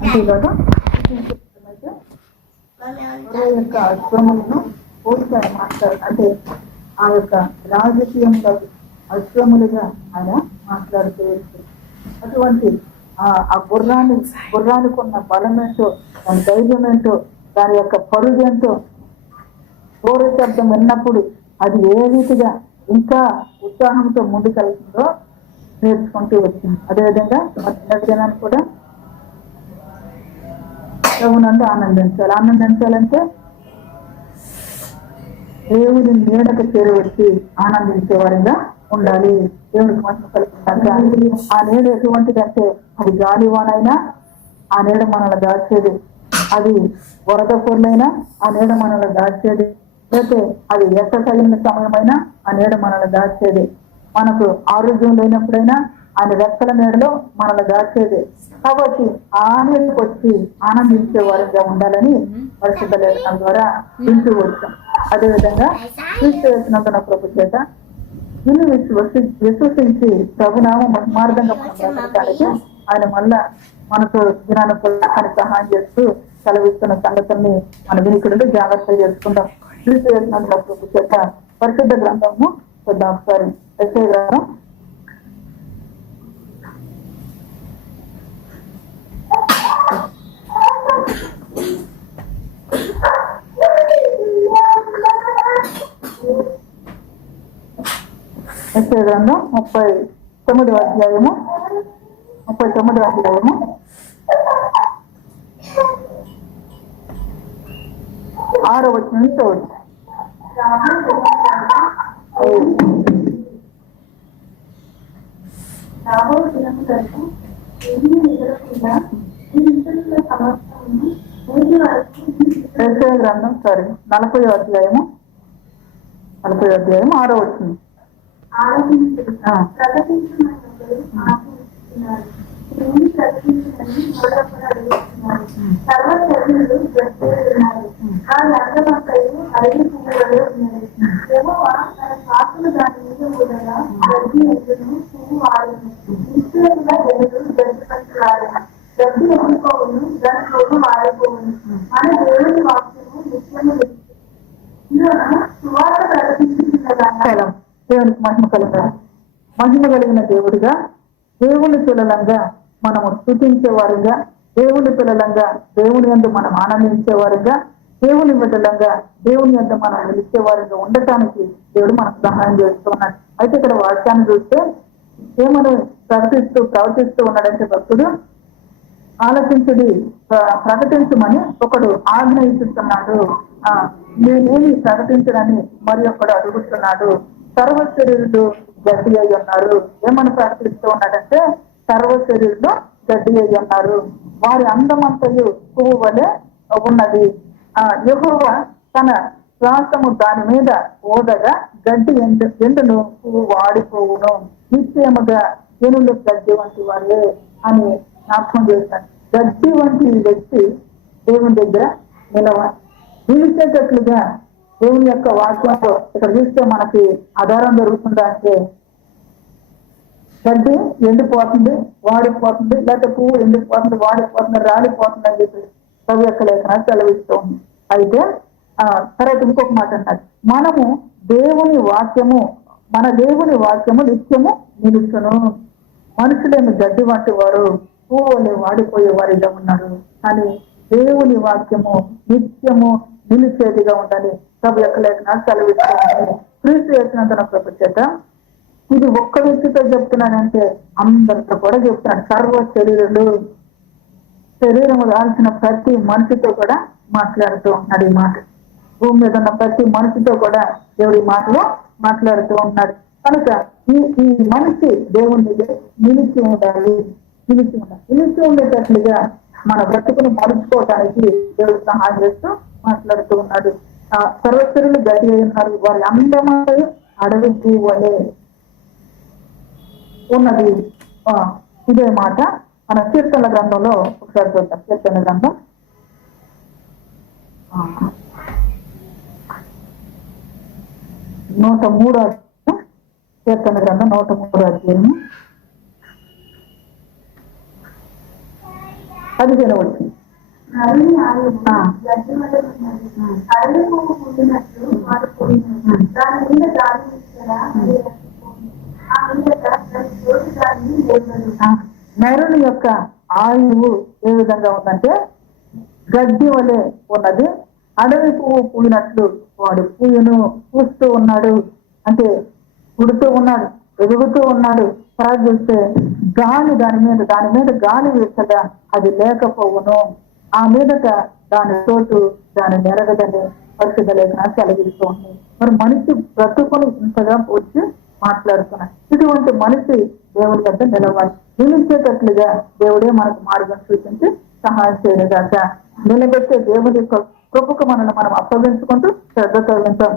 అంతేకాదు యొక్క అశ్రములను పోల్చారు మాట్లాడు, అంటే ఆ యొక్క రాజకీయంలో అశ్రములుగా ఆయన మాట్లాడుతూ వచ్చారు. అటువంటి ఆ గుర్రానికి ఉన్న బలం ఏంటో, దాని ధైర్యం ఏంటో, దాని యొక్క పరుగు ఏంటో, గోరు శబ్దం విన్నప్పుడు అది ఏ రీతిగా ఇంకా ఉత్సాహంతో ముందుకెళ్తుందో నేర్చుకుంటూ వచ్చింది. అదేవిధంగా మన జనాన్ని కూడా ప్రభునందు ఆనందించాలంటే దేవుని నీడకు చేరవచ్చి ఆనందించే వారిగా ఉండాలి. దేవునికి మహిమ కలుగుతుంది. ఆ నీడ ఎటువంటిదంటే అది గాలివానైనా ఆ నీడ మనల్ని దాచేది, అది వరద పొర్లైనా ఆ నీడ మనల్ని దాచేది, లేకపోతే అది ఎక్క తగిన సమయమైనా ఆ నీడ మనల్ని దాచేది, మనకు ఆరోగ్యం లేనప్పుడైనా ఆయన రెక్కల నీడలో మనల్ని దాచేది. కాబట్టి ఆ నీడకు వచ్చి ఆనందించే వారిగా ఉండాలని పరిశుద్ధ లేఖనం ద్వారా వింటూ వచ్చాం. అదేవిధంగా క్రీస్తు యేసునందున ప్రభు చేత నిన్ను విశ్వసించి ప్రభునామం మహిమార్థంగా బ్రతకడానికి ఆయన మళ్ళా మనతో దినాన్ని సహాయం చేస్తూ సెలవిస్తున్న సంగతుల్ని మన వినికిడులు జాగ్రత్తగా చేసుకుంటాం. క్రీస్తు యేసునందున ప్రభు చేత పరిశుద్ధ గ్రంథము చూద్దాం ఒకసారి. యెషయా గ్రంథం 39వ అధ్యాయము 6వ వచనం నుంచి చదువు. యెషయా గ్రంథం 40వ అధ్యాయము 6వ వచనం. దేవునికి మహిమ కలిగిన దేవుడిగా, దేవుని పిల్లలంగా మనము స్తుతించే వారిగా, దేవుని పిల్లలంగా దేవుని యందు మనం ఆనందించే వారిగా, దేవుని బిడ్డలంగా దేవుని యందు మనం నిలిచే వారిగా ఉండటానికి దేవుడు మనకు సహాయం చేస్తున్నాడు. అయితే ఇక్కడ వాక్యాన్ని చూస్తే ఏమని ప్రవర్తిస్తూ ఉన్నాడంటే భక్తుడు, ఆలోచించుడి ప్రకటించమని ఒకడు ఆజ్ఞ ఇస్తున్నాడు, నేనేమి ప్రకటించడని మరి ఒకడు అడుగుతున్నాడు. సర్వ శరీరులు గడ్డి అయి ఉన్నారు. ఏమని ప్రకటిస్తూ ఉన్నాడంటే సర్వ శరీరులు గడ్డి అయి ఉన్నారు, వారి అందమంతయు పువ్వు వలె ఉన్నది. యెహోవా తన శ్వాసము దాని మీద ఓదగా గడ్డి ఎండును, పువ్వు వాడిపోవును, నిశ్చయముగా ఏనులు గడ్డి వంటి వారే అని జ్ఞాపకం చేశాను. గడ్డి వంటి వ్యక్తి దేవుని దగ్గర నిలిచేటట్లుగా దేవుని యొక్క వాక్యంలో ఇక్కడ చూస్తే మనకి ఆధారం జరుగుతుందా అంటే గడ్డి ఎండిపోతుంది, వాడిపోతుంది, లేకపోతే పువ్వు ఎండిపోతుంది, వాడిపోతుంది, రాలిపోతుంది అని చెప్పి కవి యొక్క లేఖనాలు సెలవిస్తూ ఉంది. అయితే తర్వాత ఇంకొక మాట అన్నారు, మనము మన దేవుని వాక్యము నిత్యము నిలుచును. మనుషులేమి గడ్డి వంటి వారు, పువ్వులే వాడిపోయే వారిగా ఉన్నారు, కానీ దేవుని వాక్యము నిత్యము నిలిచేదిగా ఉండాలి. ప్రభు యొక్క లేఖనాలు సెలవిస్తూ ఉంది. క్రీస్తు యేసునందున ప్రభు చేత ఇది ఒక్క వ్యక్తితో చెప్తున్నానంటే అందరితో కూడా చెప్తున్నాడు. సర్వ శరీరము దాల్చిన ప్రతి మనిషితో కూడా మాట్లాడుతూ ఉన్నాడు. ఈ మాట భూమి మీద ఉన్న ప్రతి మనిషితో కూడా దేవుడి మాటలో మాట్లాడుతూ ఉన్నాడు. కనుక ఈ మనిషి దేవుని నిలిచి ఉండాలి. నిలిచి ఉండేటట్లుగా మన బ్రతుకును మలుచుకోవడానికి దేవుడు సహాయం చేస్తూ మాట్లాడుతూ ఉన్నాడు. సర్వశరులు గడి ఉన్నారు, వారి అందమైన అడవి పువ్వులే ఉన్నది. ఇదే మాట మన కీర్తన గ్రంథంలో ఒకసారి చూద్దాం. కీర్తన గ్రంథం 103 కీర్తన గ్రంథం 103 అధ్యాయము 15 వచ్చింది. నరుని యొక్క ఆయువు ఏ విధంగా ఉందంటే గడ్డి వలె ఉన్నది, అడవి పువ్వు పూయినట్లు వాడు పూస్తూ ఉన్నాడు. అంటే పుడుతూ ఉన్నాడు, ఎదుగుతూ ఉన్నాడు. తర్వాత చూస్తే గాలి దాని మీద గాలి వీసగా అది లేకపోవును, ఆ మీదట దాని చోటు దాని నెరగదని పరిశుద్ధ లేఖనాలు సెలవిస్తూ ఉంది. మరి మనిషి బ్రతుకుని ఇంతగా పూర్తి మాట్లాడుతున్నాడు. ఇటువంటి మనిషి దేవుడి వద్ద నిలవాలి. నిలిచేటట్లుగా దేవుడే మనకు మార్గం చూపించి సహాయం చేయలేదాక నిలబెట్టే దేవుడి యొక్క కృపకు మనల్ని మనం అప్పగించుకుంటూ శ్రద్ధతో వింటాం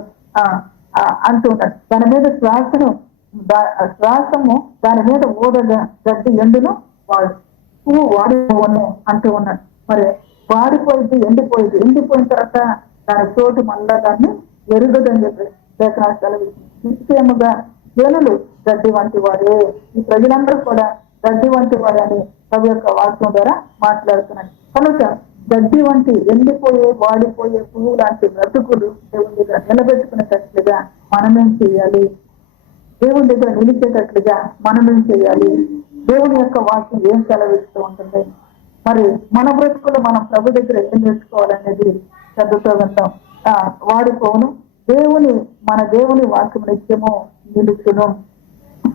అంటూ ఉన్నాడు. దాని మీద శ్వాసము దాని మీద ఊదగా గడ్డి ఎండును పువ్వు వాడిపోవను అంటూ ఉన్నాడు. మరి వాడిపోయింది, ఎండిపోయిన తర్వాత దాని చోటు మళ్ళా దాన్ని ఎరుగుదని చెప్పి లేఖనాలు సెలవిస్తుంది. నిశ్చయముగా జనులు గడ్డి వంటి వారే, ఈ ప్రజలందరూ కూడా గడ్డి వంటి వారే అని కవి యొక్క వాక్యం ద్వారా మాట్లాడుతున్నాడు. కనుక గడ్డి వంటి ఎండిపోయే వాడిపోయే పువ్వు లాంటి బ్రతుకులు దేవుని దగ్గర నిలబెట్టుకునేటట్లుగా మనమేం చేయాలి? దేవుని దగ్గర నిలిచేటట్లుగా మనమేం చేయాలి? దేవుని యొక్క వాక్యం ఏం సెలవిస్తూ ఉంటుంది? మరి మన బ్రతుకులు మనం ప్రభు దగ్గర ఏం నేర్చుకోవాలనేది శ్రద్ధతో వింటాం. వాడిపోను మన దేవుని వాక్యం నిత్యము నిలుచును.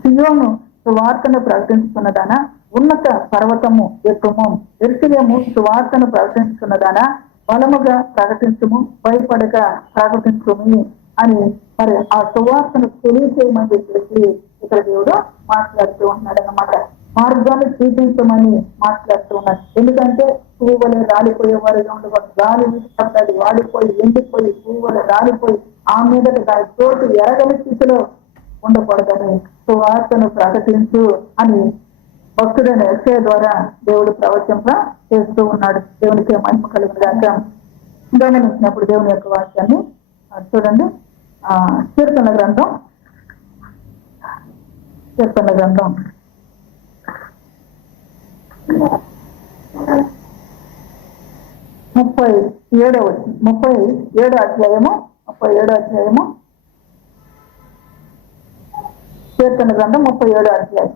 సియోను సువార్తను ప్రకటించుకున్నదానా, ఉన్నత పర్వతము ఎత్తుము. ఎరుసలేము సువార్తను ప్రకటించుకున్నదానా, బలముగా ప్రకటించుము, భయపడక ప్రకటించుము అని మరి ఆ సువార్తను తెలియచేయమని చెప్పేసి ఇక్కడ దేవుడు మాట్లాడుతూ ఉన్నాడు అన్నమాట. మార్గాన్ని చూపించమని మాట్లాడుతూ ఉన్నాడు. ఎందుకంటే పువ్వు వలె రాలిపోయే వారిగా ఉండకూడదు. గాలి వీసి వాడిపోయి ఎండిపోయి పువ్వు వలె రాలిపోయి ఆ మీద దాని చోటు ఎరగని స్థితిలో ఉండకూడదని సువార్తను ప్రకటించు అని భక్తుడైన యెషయా ద్వారా దేవుడు ప్రవచంప చేస్తూ ఉన్నాడు. దేవునికి మహిమ కలుగుగాక. గమనించినప్పుడు దేవుని యొక్క వాక్యాన్ని చూడండి. కీర్తన గ్రంథం 37 అధ్యాయము కీర్తన గ్రంథం 37 అధ్యాయం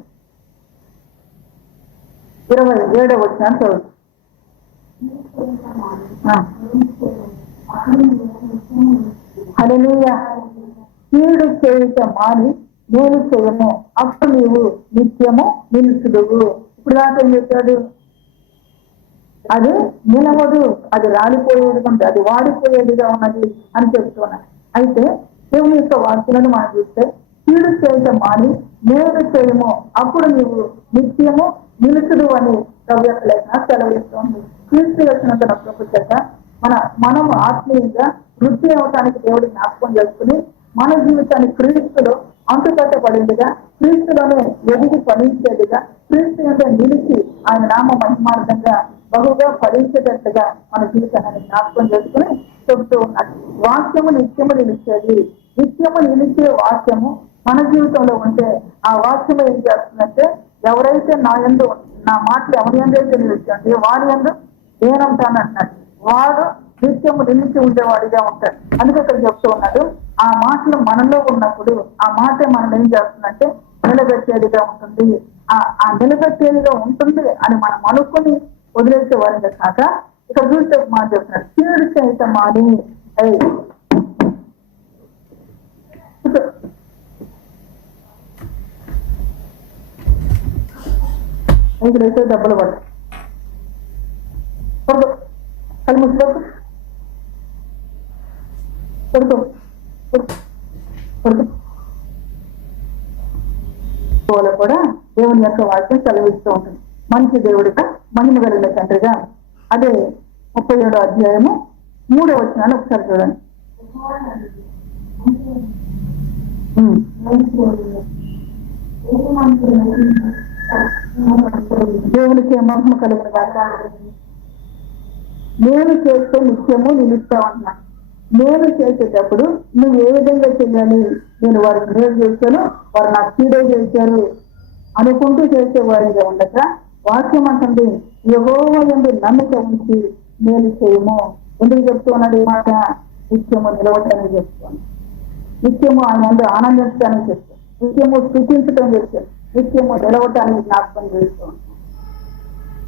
27 వచ్చిన చదువు. హల్లెలూయా. కీడు చేయుట మాని మేలు చేయము, అప్పుడు నీవు నిత్యము నిలుచుదువు. ఇప్పుడు దాకా ఏం చెప్పాడు? అది నిలవదు, అది రాలిపోయేదిగా ఉంది, అది వాడిపోయేదిగా ఉన్నది అని చెప్తున్నాడు. అయితే దేవుని యొక్క వాక్యాలను మనం చూస్తే కీడు చేయుట మాని మేలు చేయము, అప్పుడు నీవు నిత్యము నిలుచుడు అని ప్రభు యొక్క లేఖన సెలవిస్తుంది. క్రీస్తు వచ్చినంత ప్రభు చేత మనము ఆత్మీయంగా వృద్ధి అవటానికి దేవుడి జ్ఞాపకం చేసుకుని మన జీవితాన్ని క్రీస్తులో అంటుకట్టబడిందిగా, క్రీస్తులోనే ఎదిగి ఫలించేదిగా, క్రీస్తు అంటే నిలిచి ఆయన నామ మహిమార్థంగా బహుగా ఫలించేటట్టుగా మన జీవితాన్ని జ్ఞాపకం చేసుకుని చెబుతూ ఉన్నాడు. వాక్యము నిత్యము నిలిచేది. నిత్యము నిలిచే వాక్యము మన జీవితంలో ఉంటే ఆ వాక్యం ఏం చేస్తుందంటే, ఎవరైతే నా మాటలు ఎవరి ఎందైతే నిలుస్తుంది వాడి ఎందు నేనంటాను అంటున్నాడు. వాడు నిత్యము నిలిచి ఉండేవాడిగా ఉంటాడు. అందుకే ఇక్కడ చెప్తూ ఉన్నాడు, ఆ మాటలు మనలో ఉన్నప్పుడు ఆ మాట మనం ఏం చేస్తుందంటే నిలబెట్టేదిగా ఉంటుంది. ఆ నిలబెట్టేదిగా ఉంటుంది అని మనం అనుకుని వదిలేసే వారిగా కాక ఇక్కడ చూస్తే మాట చెప్తున్నాడు, కీడు చేత మాని ఇక్కడైతే డబ్బులు పడు కళ్ళు ముసుకోకు కూడా దేవుని యొక్క వాక్యం సెలవిస్తూ ఉంటుంది. మంచి దేవుడిగా మహిమ కలిగిన తండ్రిగా. అదే 37 అధ్యాయము 3వ వచనాన్ని ఒకసారి చూడండి. దేవునికి మహిమ కలిగిన వాక్యం. నేను చేస్తే నిత్యము నిలుస్తావన్నా. నేను చేసేటప్పుడు నువ్వు ఏ విధంగా చెయ్యాలి? నేను వారికి మేలు చేశాను, వారు నాకు కీడే చేశారు అనుకుంటూ చేసేవారిగా ఉండక వాక్యం అంటుంది యెహోవా యందు నమ్మిక ఉంచి మేలు చేయము. ఎందుకు చెప్తూ ఉన్నాడు ఈ మాట? నిత్యము నిలవటానికి చెప్తాను, నిత్యము ఆయన యందు ఆనందించడానికి చెప్తాను, నిత్యము స్థుతించడం చెప్తాను, నిత్యము నిలవటానికి జ్ఞాపకం చేస్తూ ఉంటాను.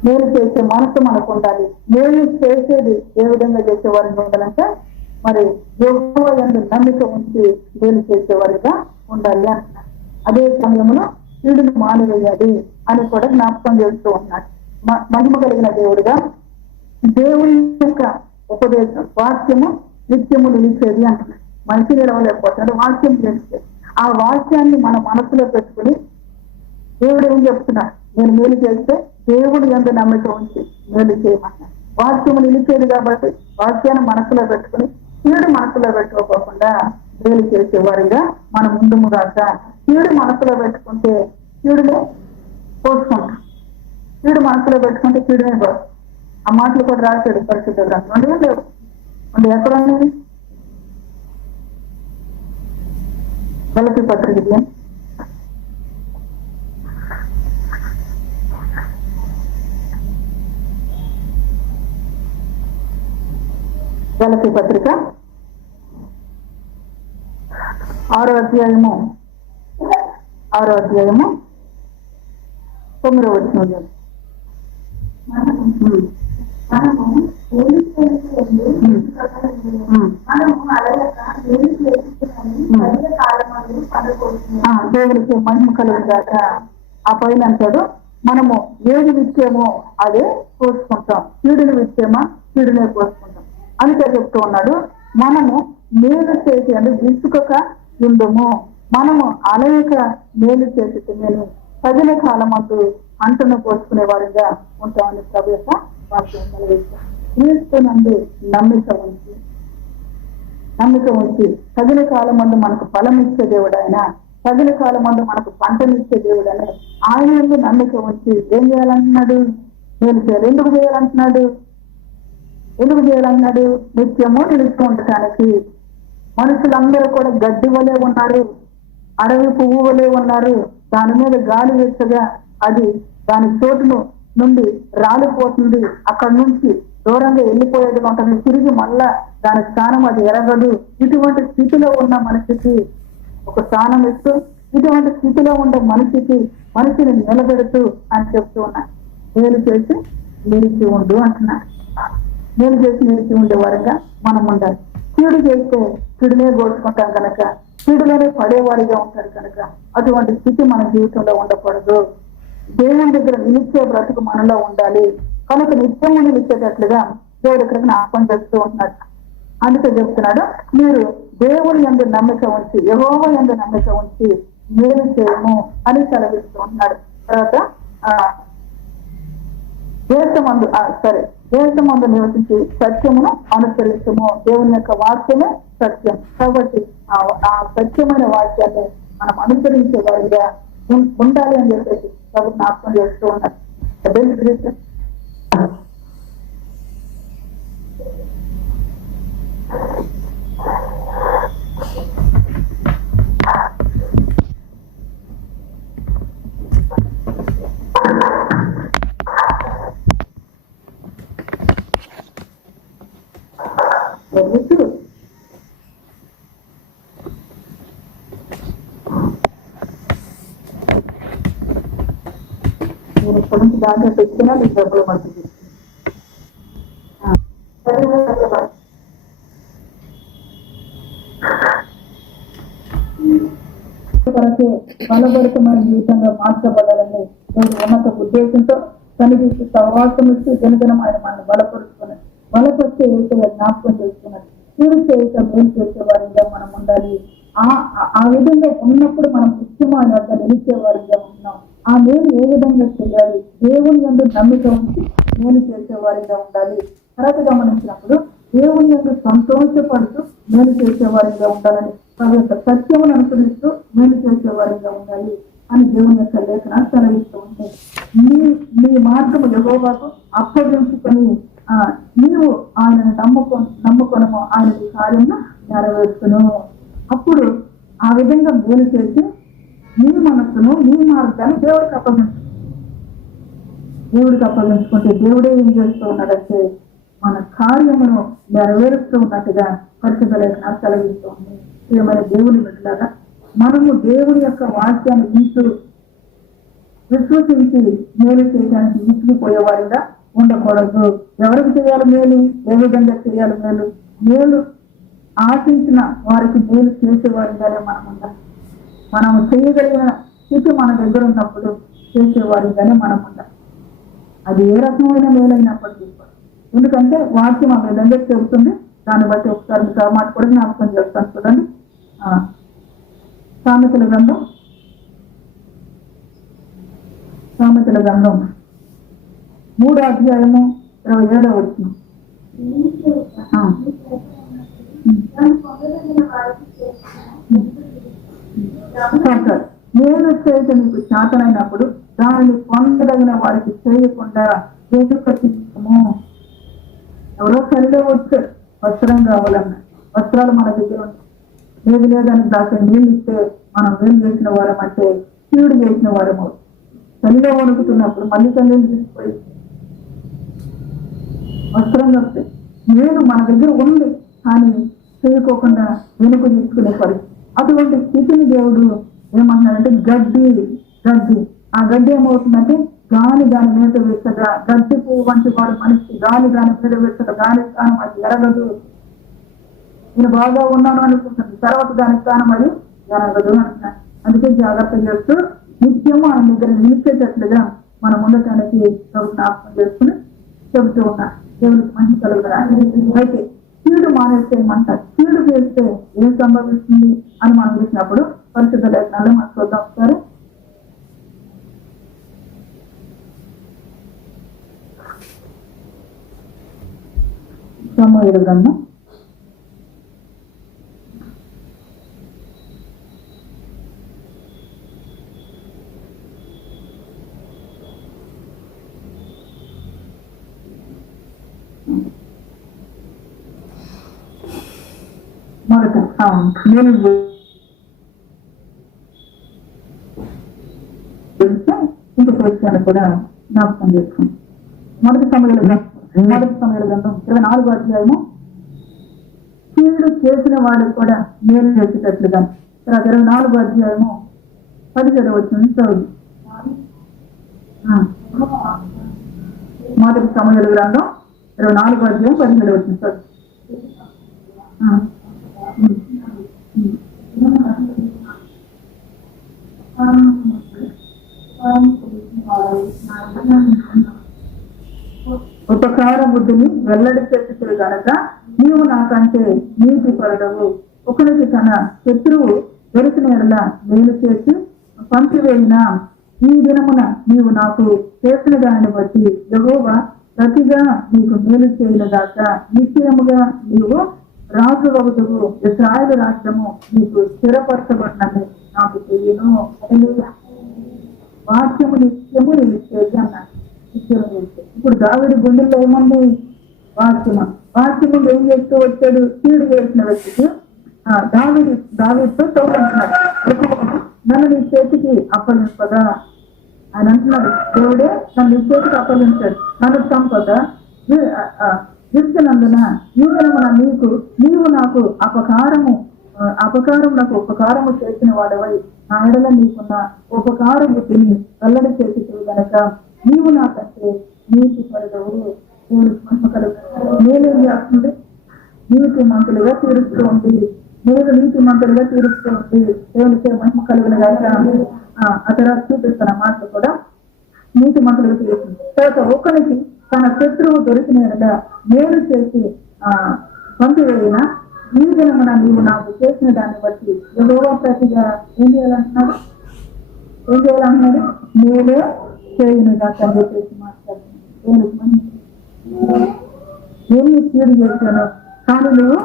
మేలు చేసే మనసు మనకు ఉండాలి. మేలు చేసేది ఏ విధంగా చేసేవారిని ఉండాలంటే మరి యెహోవా యందు నమ్మిక ఉంచి మేలు చేసేవారిగా ఉండాలి అంటున్నారు. అదే సమయంలో కీడును మానివేయాలి అని కూడా జ్ఞాపకం చేస్తూ ఉన్నాడు. మహిమ కలిగిన దేవుడిగా దేవుని యొక్క ఉపదేశం వాక్యము నిత్యము నిలిచేది అంటున్నాడు. మనిషి నిలవలేకపోతున్నాడు, వాక్యం నిలిచేది. ఆ వాక్యాన్ని మన మనసులో పెట్టుకుని దేవుడు ఏం చెప్తున్నాడు? నేను మేలు చేస్తే దేవుడు యందు నమ్మిక ఉంచి మేలు చేయమన్నాడు. వాక్యము నిలిచేది కాబట్టి వాక్యాన్ని మనసులో పెట్టుకుని కీడు మనసులో పెట్టుకోకుండా మేలు చేసేవారిగా మనం ముందుగాక. కీడు మనసులో పెట్టుకుంటే కీడునే పోసుకుంటాం, కీడు మనసులో పెట్టుకుంటే కీడునే పోసు. ఆ మాటలు కూడా రాశాడు పరిశుద్ధ గ్రంథం. లేవు అంటే ఎక్కడ ఉన్నది? గలతీ పత్రిక గలతీ పత్రిక 6వ అధ్యాయము 9వ వచనం. దేవుడికి మహిమ కలుగుగాక. ఆ పైన అంటాడు, మనము ఏది విచ్చేమో అదే కోసుకుంటాం, కీడుని విచ్చేమా కీడునే కోసుకుంటాం. అందుకే చెప్తూ ఉన్నాడు, మనము మేలు చేసి అంటే విసుకక ఉందము, మనము అనేక మేలు చేసి నేను తగిన కాలం అంటూ అంటను పోసుకునే వారిగా ఉంటామని ప్రభు యొక్క వాక్యం కలిగిస్తాం. క్రీస్తునందు నమ్మిక ఉంచి తగిన కాలం మందు మనకు ఫలం ఇచ్చే దేవుడు ఆయన, తగిన కాలం మందు మనకు పంటనిచ్చే దేవుడు అని ఆయన ఎందు నమ్మిక ఉంచి ఏం చేయాలంటున్నాడు? మేలు చేయాలి. ఎందుకు చేయాలన్నాడు? నిత్యము నిలుస్తూ ఉండటానికి. మనుషులందరూ కూడా గడ్డి వలె ఉన్నారు, అడవి పువ్వు వలె ఉన్నారు. దాని మీద గాలి వేసగా అది దాని చోటును నుండి రాలిపోతుంది, అక్కడి నుంచి దూరంగా వెళ్ళిపోయేది ఉంటుంది, తిరిగి మళ్ళా దాని స్థానం అది ఎరగదు. ఇటువంటి స్థితిలో ఉన్న మనిషికి ఒక స్థానం ఇస్తూ, ఇటువంటి స్థితిలో ఉండే మనిషిని నిలబెడుతూ అని చెప్తూ ఉన్నా. మేలు చేసి నిలిచి ఉండు అంటున్నా. మేలు చేసి నిలిచి ఉండే వారిగా మనం ఉండాలి. కీడు చేస్తే కీడునే కోరుకుంటాం కనుక కీడులోనే పడేవారిగా ఉంటారు కనుక అటువంటి స్థితి మన జీవితంలో ఉండకూడదు. దేవుని దగ్గర నిలిచే బ్రతుకు మనలో ఉండాలి కనుక నిత్యము నిలిచేటట్లుగా దేవుడి దగ్గర జ్ఞాపకం చేస్తూ ఉంటున్నాడు. అందుకే చెప్తున్నాడు, మీరు దేవుని యందు నమ్మిక ఉంచి యెహోవా యందు నమ్మిక ఉంచి మేలు చేయము అని సెలవిస్తూ ఉంటున్నాడు. తర్వాత దేశమందు నివసించి సత్యమును అనుసరించము. దేవుని యొక్క వాక్యమే సత్యం కాబట్టి ఆ సత్యమైన వాక్యాన్ని మనం అనుసరించే వారిగా ఉండాలి అని చెప్పేసి ప్రభు జ్ఞాపకం చేస్తూ ఉన్నారు. నేను ఇక్కడి నుంచి దాంట్లో తెచ్చినా నీకు డబ్బులు పడుతుంది. బలపడుతున్న జీవితంగా మార్చబడాలని నేను ఉన్నత ఉద్దేశంతో కనిపిస్తూ సహవాసం ఇస్తూ జనజనం ఆయన మనం బలపరుచుకున్నాడు. బలపరిచే ఏకగా జ్ఞాపకం చేసుకున్నాడు. కీడు చేయక మేలు చేసే వారిగా మనం ఉండాలి. ఆ విధంగా ఉన్నప్పుడు మనం ముఖ్యమైన వద్ద నిలిచే వారిగా ఉన్నాం. ఆ మేలు ఏ విధంగా చేయాలి? దేవుని యందు నమ్మిక ఉంచి మేలు చేసే వారిగా ఉండాలి. తర్వాత గమనించినప్పుడు దేవుని యందు సంతోషపడుతూ మేలు చేసే వారిగా ఉండాలని, సత్యమును అనుసరిస్తూ మేలు చేసే వారిగా ఉండాలి అని దేవుని యొక్క లేఖనాలు సెలవిస్తూ ఉంటాయి. నీ మార్గము యెహోవాకు అప్పగించుకొని నీవు ఆయనను నమ్ముకొనము, ఆయన కార్యము నెరవేర్చును. అప్పుడు ఆ విధంగా మేలు చేసి నీ మనస్సును నీ మార్గాన్ని దేవుడికి అప్పగించు. దేవుడికి అప్పగించుకుంటే దేవుడే ఏం చేస్తూ ఉన్నాడంటే మన కార్యమును నెరవేరుస్తూ ఉన్నట్టుగా పరిశుద్ధ లేఖనాలు సెలవిస్తూ ఉంది. ప్రియమైన దేవుని బిడ్డలారా, మనము దేవుని యొక్క వాక్యాన్ని విశ్వసించి మేలు చేయడానికి విసిగిపోయేవారిగా ఉండకూడదు. ఎవరికి చేయాలి మేలు, ఏ విధంగా చేయాలి మేలు, మేలు ఆశించిన వారికి మేలు చేసేవారిగానే మనం ఉండాలి. మనం చేయగలిగిన స్థితి మన దగ్గర ఉన్నప్పుడు చేసేవారిగానే మనం ఉండాలి. అది ఏ రకమైన మేలైనప్పటికీ. ఎందుకంటే వాక్యం ఆ విధంగా చెబుతుంది. దాన్ని బట్టి ఒకసారి మీకు ఆ మాట కూడా జ్ఞాపకం చేస్తాను. చూడండి, సామెతల గ్రంథం 3వ అధ్యాయము 27వ వచనం. నేను చేయటం నీకు చేతనైనప్పుడు దానిని పొందదగిన వారికి చేయకుండా ఎదుకము. ఎవరో సరిగా వచ్చారు, వస్త్రం కావాలన్నా వస్త్రాలు మన దగ్గర ఉంటాయి. లేదని దాకా నీళ్ళు ఇస్తే మనం వేలు చేసిన వారం అంటే కీడు చేసిన వారము. చలిగా వణుకుతున్నప్పుడు మళ్ళీ తల్లిని తీసుకుపోయి వస్త్రం కప్తే నేను మన దగ్గర ఉంది కానీ చేయకోకుండా వెనుక తీసుకునే పరిస్థితి. అటువంటి స్థితిని దేవుడు ఏమంటున్నాడంటే గడ్డి. ఆ గడ్డి ఏమవుతుందంటే దాని మీద వేసగా, గడ్డి పువ్వు వంటి వాడు మనిషి దాని మీద వేసగా దాని స్థానం అది ఎరగదు. నేను బాగా ఉన్నాను అనుకుంటుంది, తర్వాత దాని స్థానం అది ఎరగదు అంటున్నాను. అందుకే జాగ్రత్త చేస్తూ నిత్యము ఆయన దగ్గర నిలిచేటట్లుగా మనం ఉండటానికి జ్ఞాపకం చేసుకుని చెబుతూ ఉన్నా. దేవుడికి మంచి కలుగుతారు. అయితే కీడు మానేసేయమంటారు. కీడు చేస్తే ఏం సంభవిస్తుంది అని మనం చూసినప్పుడు పరిశుద్ధ లేఖనాలు మనం చూద్దాం ఒకసారి. సమూయేలు గ్రంథం 1 ఇంకొక విషయాన్ని కూడా జ్ఞాపకం చేసుకుంటాం. మొదటి సమూయేలు గ్రంథం 24వ అధ్యాయము. కీడు చేసిన వాడికి కూడా మేలు చేసేటట్లుగా. తర్వాత 24వ అధ్యాయము 17వ వచనం చదువు. మొదటి సమూయేలు గ్రంథం 24వ అధ్యాయం 17వ వచనం చదువు. ఉపకార బుద్ధిని వెల్లడి చేసేది గనక నీవు నాకంటే నీతి పరుడవు. ఒకరికి తన శత్రువు దొరికిన ఎడల మేలు చేసి పంపివేయిన ఈ దినమున నీవు నాకు చేసిన దానిని బట్టి యెహోవా ప్రతిగా నీకు మేలు చేయల దాకా నిశ్చయముగా నీవు రాజు వగుదువు. ఇశ్రాయేలు రాజ్యము నీకు స్థిరపరచబడినని నాకు తెలియను. వాక్యము నిత్యము నిలిచేది అన్నాడు. ఇప్పుడు దావీదు గుండెల్లో ఏముంది? వాక్యము ఏం చేస్తూ వచ్చాడు? కీడు చేసిన వ్యక్తికి దావీదుతో తోడుకుంటున్నాడు. నన్ను నీ చేతికి అప్పగింపగా ఆయన అంటున్నాడు, దేవుడే నన్ను నీ చేతికి అప్పగించాడు, నన్ను చంపగా విడిచినందున ఈ దినమున నీవు నాకు నాకు ఉపకారము చేసిన వాడవై నా ఎడల నీకున్న ఉపకారము తిని వెల్లడి చేసి గనక నీవు నాకంటే నీతి పరుడవు. దేవుడికి మహిమ కలుగుతుంది. నేనేం చేస్తుంది? నీతి మంతులుగా తీరుస్తూ ఉంది. నేను నీతి మంతులుగా తీరుస్తూ ఉంది. దేవుడికి మహిమ కలిగిన కనుక ఆ తర్వాత చూపిస్తున్న మాటలు కూడా నీతి మంతులుగా తీరుస్తుంది. తర్వాత ఒకరికి తన శత్రువు దొరికిన మేలు చేసి పంపివేయిన ఈ దినమున నీవు నాకు చేసిన దాన్ని బట్టి యెహోవా ప్రతిగా ఏం చేయాలంటున్నాడు? మేలే చేయునుగా అని చెప్పేసి మాట్లాడుతున్నాను. ఏమి కీడు చేశాను కానీ నువ్వు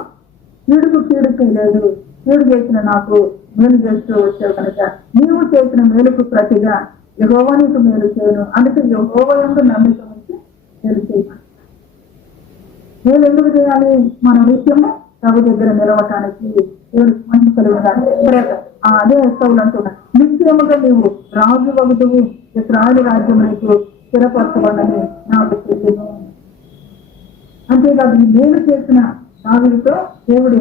కీడుకు లేదు. కీడు చేసిన నాకు మేలు చేస్తూ వచ్చావు కనుక నీవు చేసిన మేలుకు ప్రతిగా యెహోవా నీకు మేలు చేయను. అందుకే యెహోవా యందు నమ్మిక ఉంచి మేలు చేయను. మేలు ఎందుకు చేయాలి? మన నిత్యము ప్రభు దగ్గర నిలవటానికి. దేవుడికి మహిమ కలుగుతుంది. అదే సౌలు అంటున్నా, నిత్యముగా నీవు రాజు వగుదువు. ఇశ్రాయేలు రాజ్యం నీకు స్థిరపరచబడని నాకు తెలియను. అంతేకాదు ఈ మేలు చేసిన దావీదుతో దేవుడు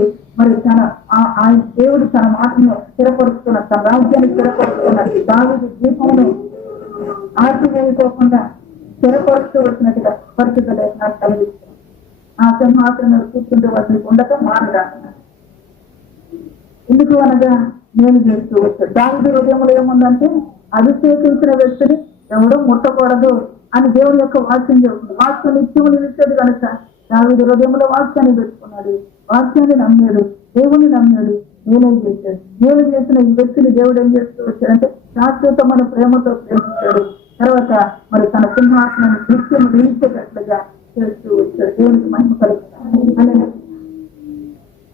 తన మాటను స్థిరపరుస్తున్న, తన రాజ్యాన్ని స్థిరపరుస్తున్న దావీదు దీపమును ఆర్పివేయకోకుండా స్థిరపరుస్తూ వచ్చినట్టుగా పరిస్థితులు నాకు కలిగిస్తుంది. ఆ సింహాసనం కూర్చుంటే వాటిని ఉండటం మానరాకున్నాడు. ఎందుకు అనగా నేను చేస్తూ వచ్చాడు. దావీదు హృదయంలో ఏముందంటే అభిషేకించిన వ్యక్తిని ఎవడో ముట్టకూడదు అని దేవుని యొక్క వాక్యం చెబుతుంది. వాక్యం నిత్యములు ఇచ్చేది కనుక దావీదు హృదయంలో వాక్యాన్ని పెట్టుకున్నాడు, వాక్యాన్ని నమ్మాడు, దేవుని నమ్మాడు, మేలు చేశాడు. మేలు చేసిన ఈ వ్యక్తిని దేవుడు ఏం చేస్తూ వచ్చాడంటే శాశ్వతమైన ప్రేమతో ప్రేమించాడు. తర్వాత తన సింహాసనాన్ని నిత్యం నిలిచేటట్లుగా చేస్తూ వచ్చాడు. దేవునికి మహిమ కలుగుతాడు.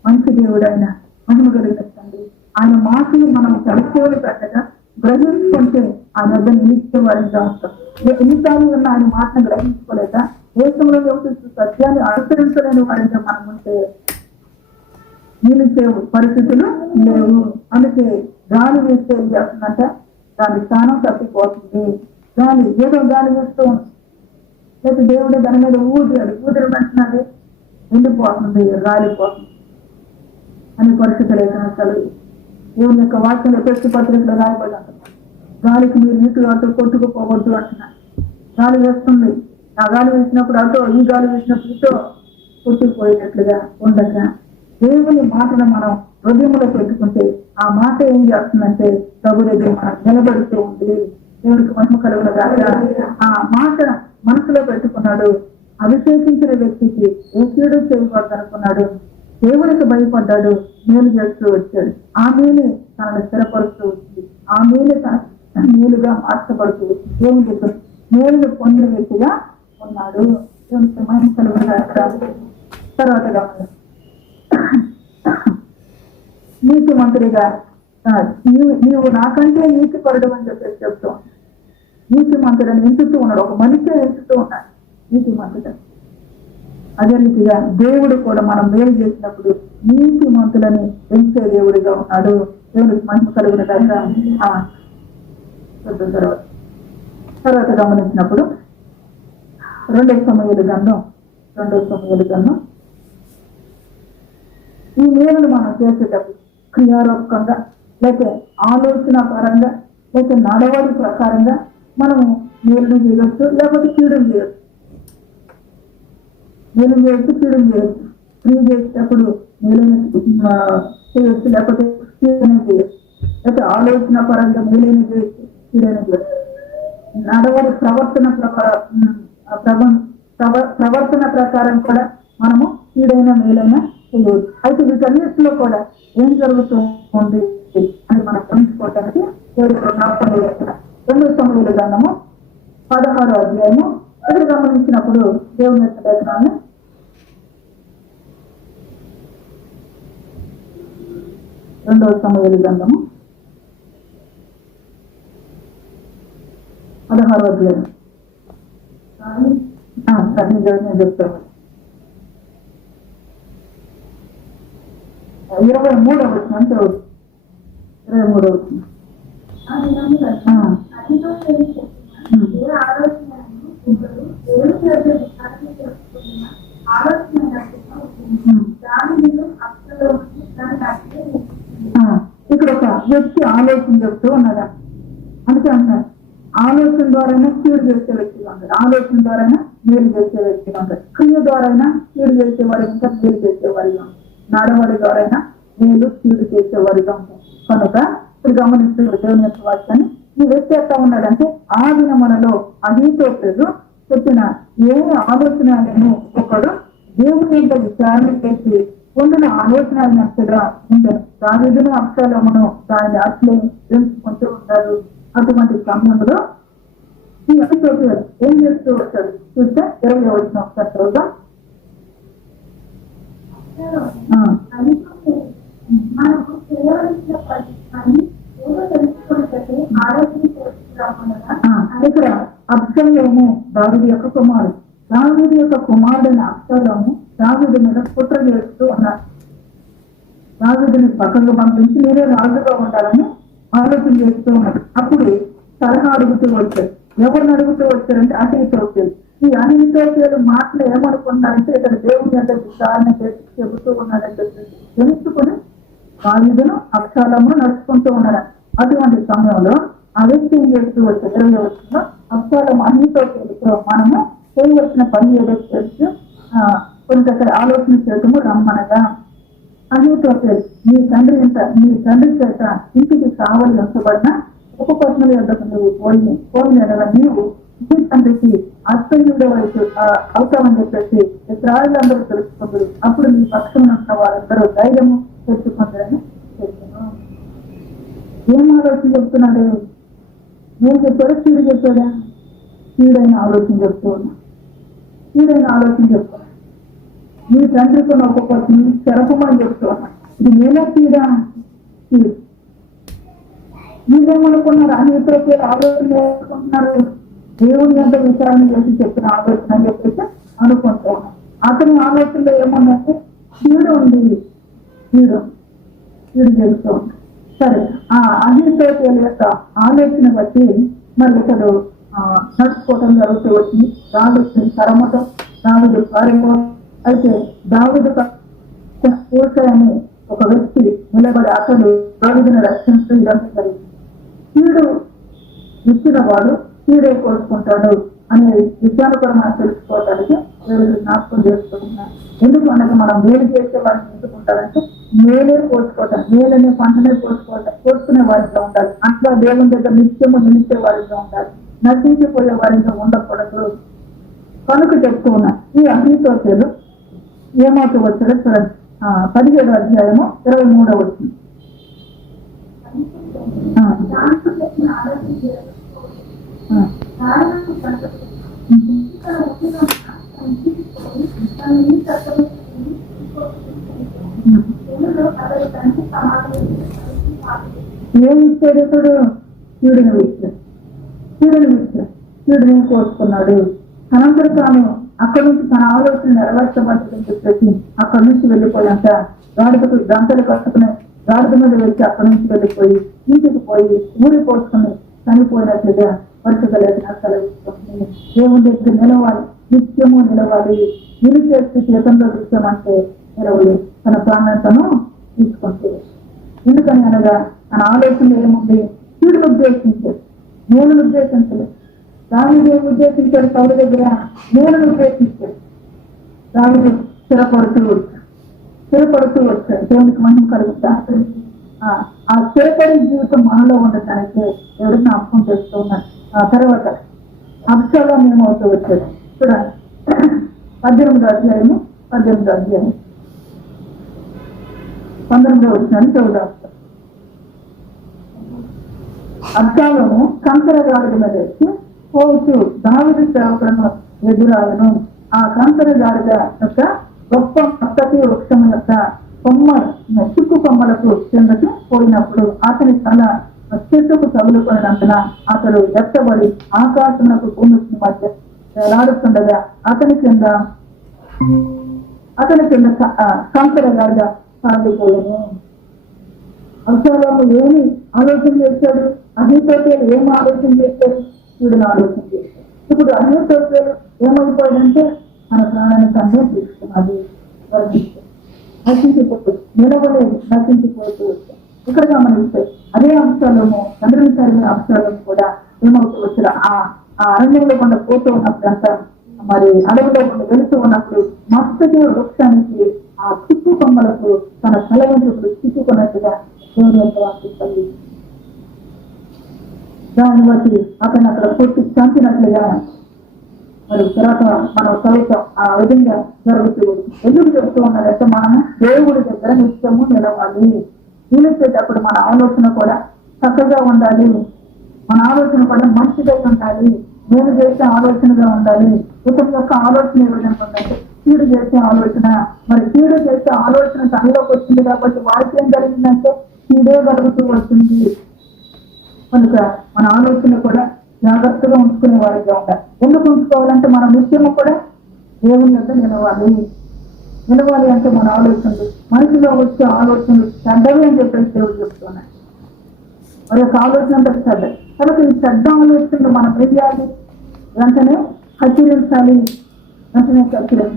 మంచి దేవుడు ఆయన, మహిమ కలుగుతుంది. ఆయన మాటలు మనం తలచేవులు పెట్టగా గ్రహించుకుంటే ఆయన వద్ద నిలిచే వారిగా ఉంటాం. ఎన్నిసార్లు ఉన్న ఆయన మాటను గ్రహించుకోలేక దేశంలో నివసిస్తూ సత్యాన్ని అనుసరించలేని వారిగా మనం ఉంటే నిలిచే పరిస్థితులు లేవు. అందుకే గాలి వేస్తే ఏం చేస్తుందంటే దాని స్థానం తప్పిపోతుంది. ఏదో గాలి వేస్తూ ఉంటుంది, లేకపోతే దేవుడు దాని మీద ఊదిరి వెంటనే వెళ్ళిపోతుంది, రాలిపోతుంది అనే పరిస్థితులు అయితే దేవుని యొక్క వాక్యంలో ఎఫెసీ పత్రికలో రాయబడి అంటున్నారు, గాలికి మీరు నీటిలో అటు కొట్టుకుపోవద్దు అంటున్నారు. గాలి వేస్తుంది, ఆ గాలి వేసినప్పుడు అటో, ఈ గాలి వేసినప్పుడు ఇటో కొట్టుకుపోయేటట్లుగా ఉండగా దేవుని మాటను మనం హృదయంలో పెట్టుకుంటే ఆ మాట ఏం చేస్తుందంటే ప్రభు దగ్గర మనం నిలబడుతూ ఉంది. దేవుడికి మహిమ కలుగునగాక. ఆ మాట మనసులో పెట్టుకున్నాడు. అభిషేకించిన వ్యక్తికి ఏకీడు చేయకూడదు అనుకున్నాడు. దేవుడికి భయపడ్డాడు, మేలు చేస్తూ వచ్చాడు. ఆ మేలు తనను స్థిరపరుస్తూ వచ్చింది. ఆ మేలు తన మేలుగా మార్చబడుతూ వచ్చింది. దేవుని దగ్గర మేలును పొందిన వ్యక్తిగా ఉన్నాడు. దేవునికి మహిమ కలుగునగాక. తర్వాత నీతి మంత్రిగా నీవు నాకంటే నీతి పడడం అని చెప్పేసి చెప్తూ ఉన్నాడు. నీతి మంత్రులను ఎంచుతూ ఉన్నాడు, ఒక మనిషి ఎంచుతూ ఉన్నాడు నీతి మంత్రులను. అదే రీతిగా దేవుడు కూడా మనం మేలు చేసినప్పుడు నీతి మంతులని ఎంచే దేవుడిగా ఉన్నాడు. దేవుడికి మహిమ కలుగున తర్వాత గమనించినప్పుడు 2 సమూయేలు గ్రంథం ఈ మేలును మనం చేసేటప్పుడు క్రియారూపకంగా లేక ఆలోచన పరంగా లేక నడవడి ప్రకారంగా మనము మేలును చేయవచ్చు, లేకపోతే కీడును చేయవచ్చు. మేలు చేయొచ్చు, కీడును చేయొచ్చు. క్రియ చేసేటప్పుడు మేలును చేయొచ్చు, లేకపోతే కీడును చేయొచ్చు. లేకపోతే ఆలోచన పరంగా మేలును చేయొచ్చు, కీడును చేయొచ్చు. నడవడి ప్రవర్తన ప్రకారం కూడా మనము కీడైన మేలైనా చేయవచ్చు. అయితే వీటన్నిటిలో కూడా ఏం జరుగుతుంది అని మనం తెలుసుకోవటానికి 2 సమూయేలు గ్రంథము 16వ అధ్యాయము ఎదురు గమనించినప్పుడు దేవుని యొక్క లేఖనాన్ని 2 సమూయేలు గ్రంథము 16వ అధ్యాయం నేను చెప్తాను. 23వ వచనం చదువు. 23వ వచనం. ఇక్కడ ఒక వ్యక్తి ఆలోచన చెప్తూ ఉన్నాడా, అందుకే అన్నారు ఆలోచన ద్వారానే కీడు చేసే వ్యక్తిగా ఉంటాడు, ఆలోచన ద్వారానే మేలు చేసే వ్యక్తిగా ఉంటాడు, క్రియ ద్వారైనా కీడు చేసేవారి ఇంకా మేలు చేసేవారిగా ఉంటాడు, నడవడి ద్వారైనా మేలు కీడు చేసేవారిగా ఉంటాడు. కనుక ఇప్పుడు గమనిస్తూ దేవుని యొక్క వాక్యాన్ని ఈ వ్యక్తి ఎట్లా ఉన్నాడంటే ఆ దినములలో అహీతోపెలు చెప్పిన ఏ ఆలోచన నేను ఒకడు దేవుని యొక్క విచారణ చేసి పొందిన ఆలోచన నచ్చగా ఉండను. దావీదును అబ్షాలోమును దాన్ని అట్లే తెలుసుకుంటూ ఉంటారు. అటువంటి సమయంలో ఈ అహీతోపెలు ఏం చేస్తూ వచ్చాడు చూస్తే 20వ వచనం ఒకసారి చదువుదాం. ఇక్కడ అబ్షాలోము దావీదు యొక్క కుమారుడు. దావీదు యొక్క కుమారుడైన అబ్షాలోము దావీదు మీద కుట్ర చేస్తూ ఉన్నారు. దావీదుని పక్కకు పంపించి మీరే రాజుగా ఉండాలని ఆలోచన చేస్తూ ఉన్నారు. అప్పుడు సలహా అడుగుతూ వచ్చాడు. ఎవరిని అడుగుతూ వచ్చారంటే అహితోఫేలు. ఈ అహితోఫేలు మాటలు ఏమనుకున్నారంటే ఇక్కడ దేవుని యొక్క విచారణ చేసి చెబుతూ ఉన్నాడని చెప్పేసి తెలుసుకుని దావీదును అబ్షాలోము నడుచుకుంటూ ఉన్నాడు. అటువంటి సమయంలో ఆ వ్యక్తి ఏం చేస్తూ వచ్చే 20వ వచనంలో అబ్షాలోము అహితోఫేలుతో మనము చేయవలసిన పని ఏదో చేస్తూ కొంత ఆలోచన చేయటము రమ్మనగా అహితోఫేలు నీ తండ్రి చేత ఇంటికి కావలి ఉంచబడిన ఉపపత్నుల యొద్దకు నువ్వు పోయిన నీవు నీ తండ్రికి అత్యుడ వయసు అవుతామని చెప్పేసి ఇస్రాయేలులందరూ తెలుసుకుంటారు. అప్పుడు నీ పక్షం ఉన్న వారందరూ ధైర్యము తెచ్చుకుంటారని చెప్పాను. ఏం ఆలోచన చెప్తున్నాడు? నేను చెప్పాడు, చీడు చెప్పాడా? చీడైన ఆలోచన చెప్తూ ఉన్నా. చీడైన ఆలోచన చెప్తున్నా. నీ తండ్రికి ఉన్న ఉపపత్ని చెరపమని చెప్తూ ఉన్నా. ఇది నేనే చీడా? చీడు. మీరేమనుకున్నారు? అన్నిటికీ ఆలోచన చేసుకుంటున్నారు. దేవుని ఎంత విచారణ చేసి చెప్పిన ఆలోచన అని చెప్పేసి అనుకుంటూ ఉన్నాం. అతని ఆలోచనలో ఏమన్నట్టు చీడు ఉంది, చీడు చేస్తూ ఉంది. సరే, ఆ అహితోఫేలు యొక్క ఆలోచన బట్టి మరి ఇతడు నడుచుకోవటం జరుగుతూ వచ్చింది. దావీదు తరమటం, దావీదు పారిపోవడం. అయితే దావీదు అని ఒక వ్యక్తి నిలబడి అతడు దావీదును రక్షిస్తూ ఇదంతా జరిగింది. కీడు ఇచ్చిన వాడు కీడే కోరుకుంటాడు అనే విషయాన్ని కూడా మనం తెలుసుకోవడానికి జ్ఞాపకం చేసుకుంటున్నాం. ఎందుకు అనగా మనం మేలు చేసే వారిని ఎందుకుంటారంటే మేలే కోరుకోవటం, మేలనే పంటనే కోరుకునే వారిగా ఉండాలి. అట్లా దేవుని దగ్గర నిత్యము నిలిచే వారిగా ఉండాలి, నశించిపోయే వారిగా ఉండకూడదు. కనుక చెప్తూ ఉన్నా ఈ అహితోఫేలు ఏమవుతూ వచ్చాడో చూడండి. 17వ అధ్యాయము 23వ వచనం. ఏమి ఇచ్చాడు ఇప్పుడు? కీడును ఇచ్చాడు. కీడుని కోరుకున్నాడు. అనంతరం తాను అక్కడి నుంచి తన ఆలోచన నెరవేర్చబడుతుందని చెప్పేసి అక్కడి నుంచి వెళ్ళిపోయాక గాడిదకు గంటలు కట్టుకుని గాడిద మీద వెళ్ళి అక్కడి నుంచి వెళ్ళిపోయి ఇంటికి పోయి ఊరి పోసుకుని చనిపోయినట్లుగా పరిస్థితి లేఖనాలు సెలవిస్తుంది. దేవుని దగ్గర నిలవాలి, నిత్యము నిలవాలి. నిలిచే చేతంలో నిత్యం అంటే నిలవలి తన ప్రాణతను తీసుకుంటే. ఎందుకని అనగా తన ఆలోచన ఏముంది? కీడును ఉద్దేశించాడు, మేలును ఉద్దేశించలేదు. దావీదు ఉద్దేశించాడు సౌలు దగ్గర మేలును ఉద్దేశించాడు. దావీదు స్థిరపడుతూ వచ్చాడు. దేవునికి మహిమ కలుగుతాడు. ఆ స్థిరపడే జీవితం మనలో ఉండటానికి ఎవరు జ్ఞాపకం చేస్తూ ఉన్నారు. ఆ తర్వాత అబ్షాలోము ఏమవుతూ వచ్చాడు చూడండి. 18వ అధ్యాయము 19వ వచనాన్ని చదువుదాం. అబ్షాలోము కంకర గాడిద మీద వచ్చి పోతూ దావీదు సేవకులను ఎదురాలను. ఆ కంకర గాడిద యొక్క గొప్ప పచ్చటి వృక్షం యొక్క చిక్కు కొమ్మలకు కిందకి పోయినప్పుడు అతని తల చెట్టుకు తగులుకున్నందున అతడు ఎత్తబడి ఆకాశమునకు భూమికి మధ్య రాడుతుండగా అతని కింద కంకర గాడిద సాగిపోయాను. అబ్షాలోము ఏమి ఆలోచన చేశాడు? అహితోఫేలు ఏం ఆలోచన చేశాడు? వీడిని ఆలోచన చేశాడు. ఇప్పుడు అహితోఫేలు ఏమైపోయాడంటే మన ప్రాణాన్ని తండ్రి తీసుకున్నది, నశించిపోతూ నిలవలేదు, నశించిపోతూ వచ్చాడు. ఇక్కడ గమనిస్తే అదే అంశాలను తండ్రిని కలిగిన అంశాలను కూడా ఏమవుతూ వచ్చాడు? ఆ అరణ్యంలో కొండ పోతూ ఉన్నప్పుడు అంతా మరి అడవిలో కొండ వెళుతూ ఉన్నప్పుడు మస్తకి వృక్షానికి ఆ చిక్కు కొమ్మలకు తన తల వెంట్రుకలు చిక్కుకున్నట్టుగా దేవుని యొక్క వాక్యం కలిగింది. దాన్ని బట్టి అతను అక్కడ కొట్టి చంపినట్లుగా మరి తర్వాత మనం చదువుతాం. ఆ విధంగా జరుగుతూ ఎందుకు చెప్తూ ఉన్నారంటే మనము దేవుడి దగ్గర నిత్యము నిలవాలి. నిలిచేటప్పుడు మన ఆలోచన కూడా చక్కగా ఉండాలి, మన ఆలోచన కూడా మంచిగా ఉండాలి, నేను చేసే ఆలోచనగా ఉండాలి. ఇతని యొక్క ఆలోచన ఏ విధంగా ఉందంటే కీడు చేసే ఆలోచన. మరి కీడు చేసే ఆలోచన తనలోకి వచ్చింది కాబట్టి వారికి ఏం జరిగిందంటే కీడే జరుగుతూ వచ్చింది. కనుక మన ఆలోచన కూడా జాగ్రత్తగా ఉంచుకునే వారిగా ఉండాలి. ఎందుకు ఉంచుకోవాలంటే మనం నిత్యము కూడా దేవుని యొక్క నిలవాలి అంటే మన ఆలోచనలు మనిషిలో వచ్చే ఆలోచనలు చెడ్డవి అని చెప్పేసి దేవుడు చెప్తున్నాడు. మరి యొక్క ఆలోచన అంతా చెడ్డ. కాబట్టి ఈ చెడ్డ ఆలోచనలు మనం ఏం చేయాలి? వెంటనే హెచ్చరించాలి. వెంటనే హెచ్చరించాలి.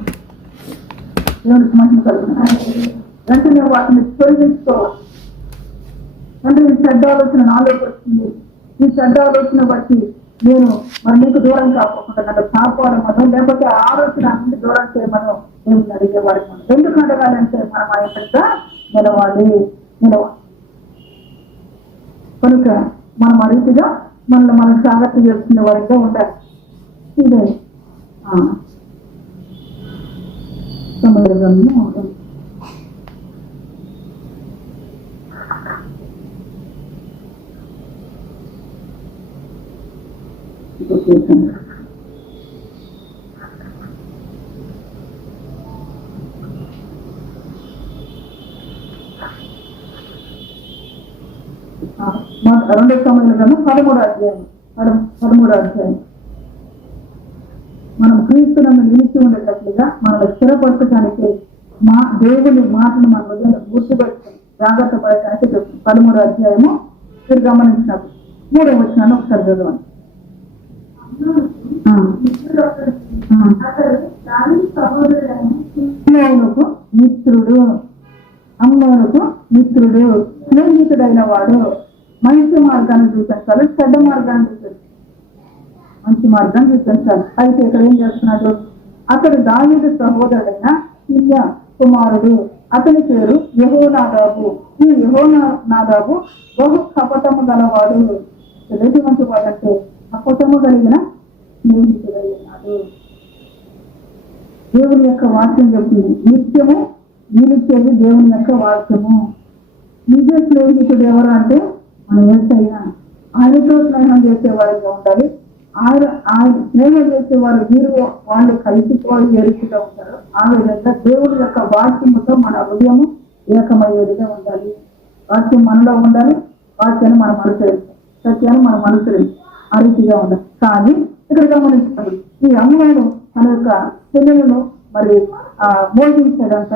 దేవునికి మహిమ కలుగుతుంది. వెంటనే వాటిని తొలగించుకోవాలి. అంటే ఈ చెడ్డ ఆలోచన నాలోకి వస్తుంది. ఈ చెడ్డ ఆలోచన బట్టి నేను మరి నీకు దూరం కాకుండా నన్ను కాపాడమను, లేకపోతే ఆలోచన అన్ని దూరం చేయమను నేను అడిగేవాడు. ఎందుకు అడగాలంటే మనం ఆ యొక్క నిలవాలి. కనుక మనం ఆ రీతిగా మనల్ని మనం జాగ్రత్త చేసుకునే వారిగా ఉండాలి. ఇదే సమయంలో రెండో సమయంలో 13వ అధ్యాయం మనం క్రీస్తులను నిలిచి ఉండేటట్లుగా మనల్ని స్థిరపరచడానికి దేవుని మాటను మన హృదయంలో గుర్తుపెట్టుకుని జాగ్రత్త పడటానికి చెప్తుంది. 13వ అధ్యాయము మీరు గమనించినప్పుడు 3వ వచనాన్ని ఒకసారి చదవండి. మిత్రుడు, అమ్మోనుకు మిత్రుడు, స్నేహితుడైన వాడు మంచి మార్గాన్ని చూపించాలి, చెడ్డ మార్గాన్ని చూపించాలి. మంచి మార్గాన్ని చూపించాలి. అయితే ఇక్కడ ఏం చేస్తున్నాడు? అతడు దావీదు సహోదరుడైన సిమ్య కుమారుడు, అతని పేరు యెహోనాదాబు. ఈ యెహోనాదాబు బహు కపటము గలవాడు. మంచి వాడంటే కపటము కలిగిన స్నేహితుడైనాడు. దేవుని యొక్క వాక్యం చెప్తుంది. నిత్యము నిలిచేది దేవుని యొక్క వాక్యము. నిజ స్నేహితుడు ఎవరు అంటే మనం యేసయ్య. ఆయనతో స్నేహం చేసేవారిగా ఉండాలి. ఆయన స్నేహం చేసేవారు వాళ్ళు కలిసిపోయి ఎరుపుగా ఉంటారు. ఆ విధంగా దేవుని యొక్క వాక్యముతో మన హృదయము ఏకమయ్యేదిగా ఉండాలి. వాక్యం మనలో ఉండాలి. వాక్యాన్ని మనం అనుసరించాలి. సత్యాన్ని మనం అనుసరించాలి. ఆ రీతిగా ఉండాలి. కానీ ఇక్కడ గమనించాలి, ఈ అమ్మాయిలు తన యొక్క పిల్లలను మరి మోహించాడంట.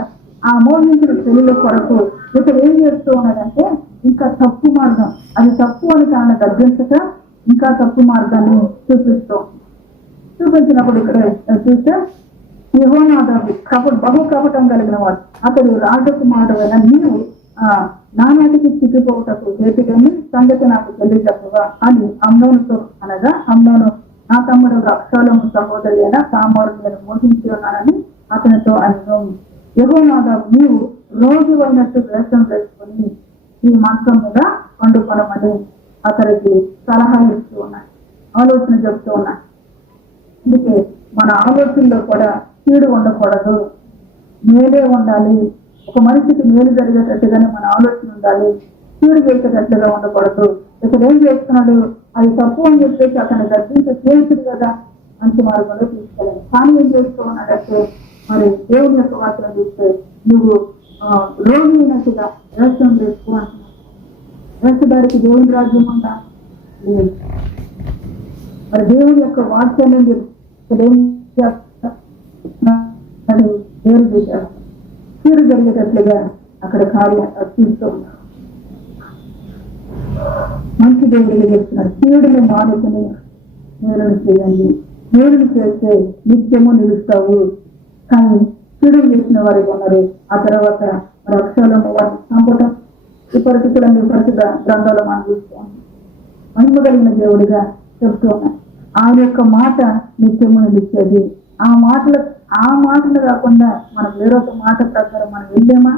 ఆ మోహించిన పిల్లల కొరకు ఇక్కడ ఏం చేస్తూ ఉన్నాడంటే ఇంకా తప్పు మార్గం, అది తప్పు అని ఆయన గర్భించక ఇంకా తప్పు మార్గాన్ని చూపించినప్పుడు ఇక్కడ చూస్తే యెహోనాదాబు బహు కపటం కలిగిన వాడు. అతడు రాజకుమారుడైన నీవు నానాటికి చిక్కిపోవటకు చేతికని సంగతి నాకు తెలియజెప్పగా అని అమ్నోనుతో అనగా, అమ్నోను నా తమ్ముడు అబ్షాలోము సహోదరి అయిన తామారు నేను మోహించి ఉన్నానని అతనితో అను. యెహోనాదాబు నీవు రోజు అయినట్టు వేషం వేసుకుని ఈ మంచం మీద పండుకొనమని అతనికి సలహా ఇస్తూ ఉన్నాయి, ఆలోచన చెప్తూ ఉన్నాయి. అందుకే మన ఆలోచనలో కూడా కీడు ఉండకూడదు, మేలే ఉండాలి. ఒక మనిషికి మేలు జరిగేటట్టుగానే మన ఆలోచన ఉండాలి, కీడు చేసేటట్లుగా ఉండకూడదు. ఇక్కడ ఏం చేస్తున్నాడు? అది తప్పు అని చెప్పేసి అతను గర్భించే స్నేహితుడు కదా మంచి మార్గంలో తీసుకెళ్ళాలి. కానీ ఏం చేస్తూ ఉన్నాడంటే మరి దేవుని యొక్క వాక్యం చూస్తే నువ్వు రోగి అయినట్టుగా వ్యవసాయం చేసుకో అంటున్నావు. వేసదారికి దేవుని రాజ్యం ఉందా? లేదు. మరి దేవుని యొక్క వాక్యాన్ని ఏం చేస్తాడు? దేవుడు చేశాడు. కీడు జరిగేటట్లుగా అక్కడ కార్యం తీస్తూ ఉన్నాడు. మంచి దేవుడిని చెప్తున్నారు, కీడుని మానుకుని మేలును చేయండి, మేలును చేస్తే నిత్యము నిలుస్తావు. కానీ కీడు చేసిన వారికి ఉన్నారు. ఆ తర్వాత మరి అక్షరాలను వారిని చంపటం ఈ పరిస్థితులన్నీ పరిస్థిత గ్రంథాలు మనం చూస్తాం. మహిమ కలిగిన దేవుడిగా చెప్తూ ఉన్నాయి. ఆయన యొక్క మాట నిత్యము నిలిచేది. ఆ మాటలు కాకుండా మనం వేరొక మాట ప్రకారం మనం వెళ్ళామా?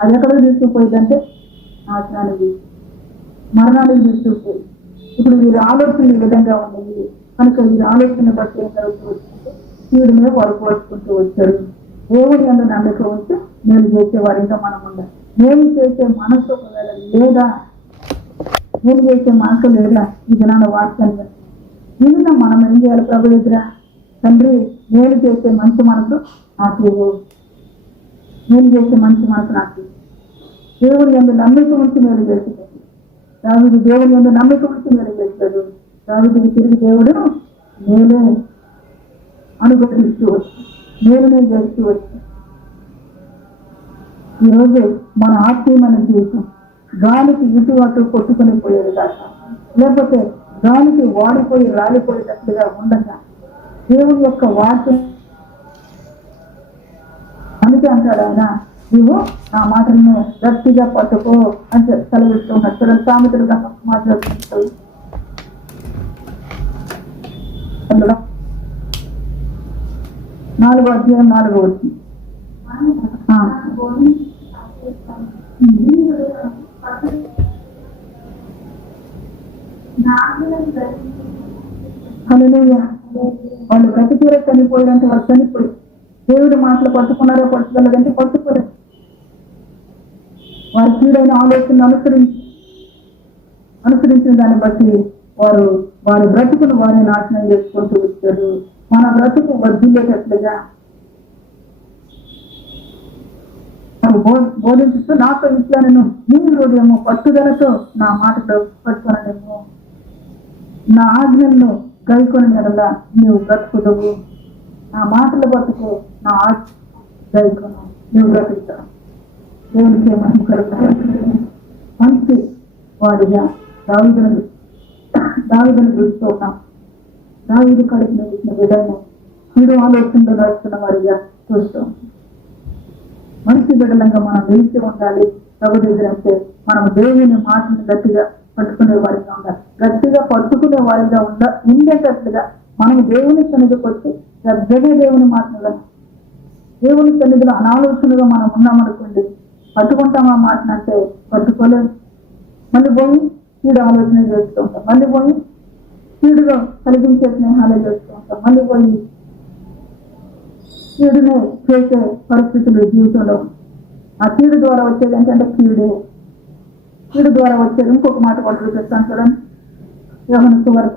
అది ఎక్కడికి తీసుకుపోయిందంటే నాశనానికి, మరణానికి తీసుకుపోయి. ఇప్పుడు వీరి ఆలోచన ఈ విధంగా ఉన్నది కనుక వీరి ఆలోచన బట్టి ఏం జరుగుతూ వచ్చిందంటే వీడినే వరపోసుకుంటూ వచ్చారు. దేవుడి యందు నమ్మక ఉంటే నేను చేసే వారిగా మనం ఉండాలి. నేను చేసే మనసు ఒకవేళ లేదా, నేను చేసే మనసు లేదా, ఇది నా వాక్యాన్ని నిన్న మనం ఏం చేయాలి? ప్రభు ఎదురా తండ్రి నేను చేసే మంచి మనసు నాకు, నేను చేసే మంచి మనసు నాకు. దేవుడి యందు నమ్మిక ఉంచి నేను చేస్తుంది. దావీదు దేవుడి యందు నమ్మిక ఉంచి నేను చేస్తాడు. దావీదుకి తిరిగి దేవుడు నేనే అనుగ్రహిస్తూ వచ్చి నేను చేస్తూ వచ్చి ఈరోజు మన ఆత్మీయమైన జీవితం గాలికి ఇటు అటు కొట్టుకుని పోయేది కాక, లేకపోతే గాలికి వాడిపోయి రాలిపోయేటట్లుగా ఉండగా దేవుని యొక్క వాక్యం అందుకే అంటాడు ఆయన, నీవు నా మాటలను గట్టిగా పట్టుకో అని సెలవిస్తూ ఉన్నాడు. సామెతలుగా మాట్లాడుతుంటాడు. 4వ అధ్యాయం 4వ వచనం. హల్లెలూయా. వాళ్ళు బ్రతికీర చనిపోయారంటే వాళ్ళు చనిపోయి దేవుడి మాటలు పట్టుకున్నారో పట్టుకోలేదంటే పట్టుకోలేదు. వారి కీడైన ఆలోచన అనుసరించిన దాన్ని బట్టి వారి బ్రతుకును వారిని నాశనం చేసుకుంటూ వచ్చారు. మన బ్రతుకు వర్ధిల్లేటట్లుగా బోధించుతూ నాతో ఇచ్చాను, నీ హృదయము పట్టుదలతో నా మాటలో పట్టుకొనలేము, నా ఆజ్ఞలను గైకొని నెలలా నీవు బ్రతుకుదవు, నా మాటలు బతుకు, నా ఆజ్ఞ గైకొను నీవు బ్రతుకుతావు. దేవునికి మనం కలుగుతాం. మంచి వాడిగా దావీదును చూస్తూ ఉన్నాం. దావీదు కడుపున ఇచ్చిన బిడ్డను కీడు ఆలోచనలో నడుస్తున్న వారిగా చూస్తూ మంచి బిడ్డలంగా మనం నిలిచి ఉండాలి. ప్రభు దగ్గర అంటే మనం దేవుని మాటను గట్టిగా పట్టుకునే వారిగా ఉండాలి. గట్టిగా పట్టుకునే వారిగా ఉండేటట్లుగా మనం దేవుని సన్నిధికి వచ్చి శ్రద్ధగా దేవుని మాటలు దేవుని సన్నిధిలో అనాలోచనగా మనం ఉన్నామనుకోండి, పట్టుకుంటాం ఆ మాటను అంటే పట్టుకోలేము. మళ్ళీ పోయి కీడు ఆలోచన చేస్తూ ఉంటాం, మళ్ళీ పోయి కీడుగా కలిగించే స్నేహాలే చేస్తూ ఉంటాం, మళ్ళీ పోయి కీడునే చేసే పరిస్థితులు జీవితంలో. ఆ కీడు ద్వారా వచ్చేది ఏంటంటే కీడు ద్వారా వచ్చేది ఇంకొక మాట కూడా చూపిస్తాను చూడండి. యోహాను సువార్త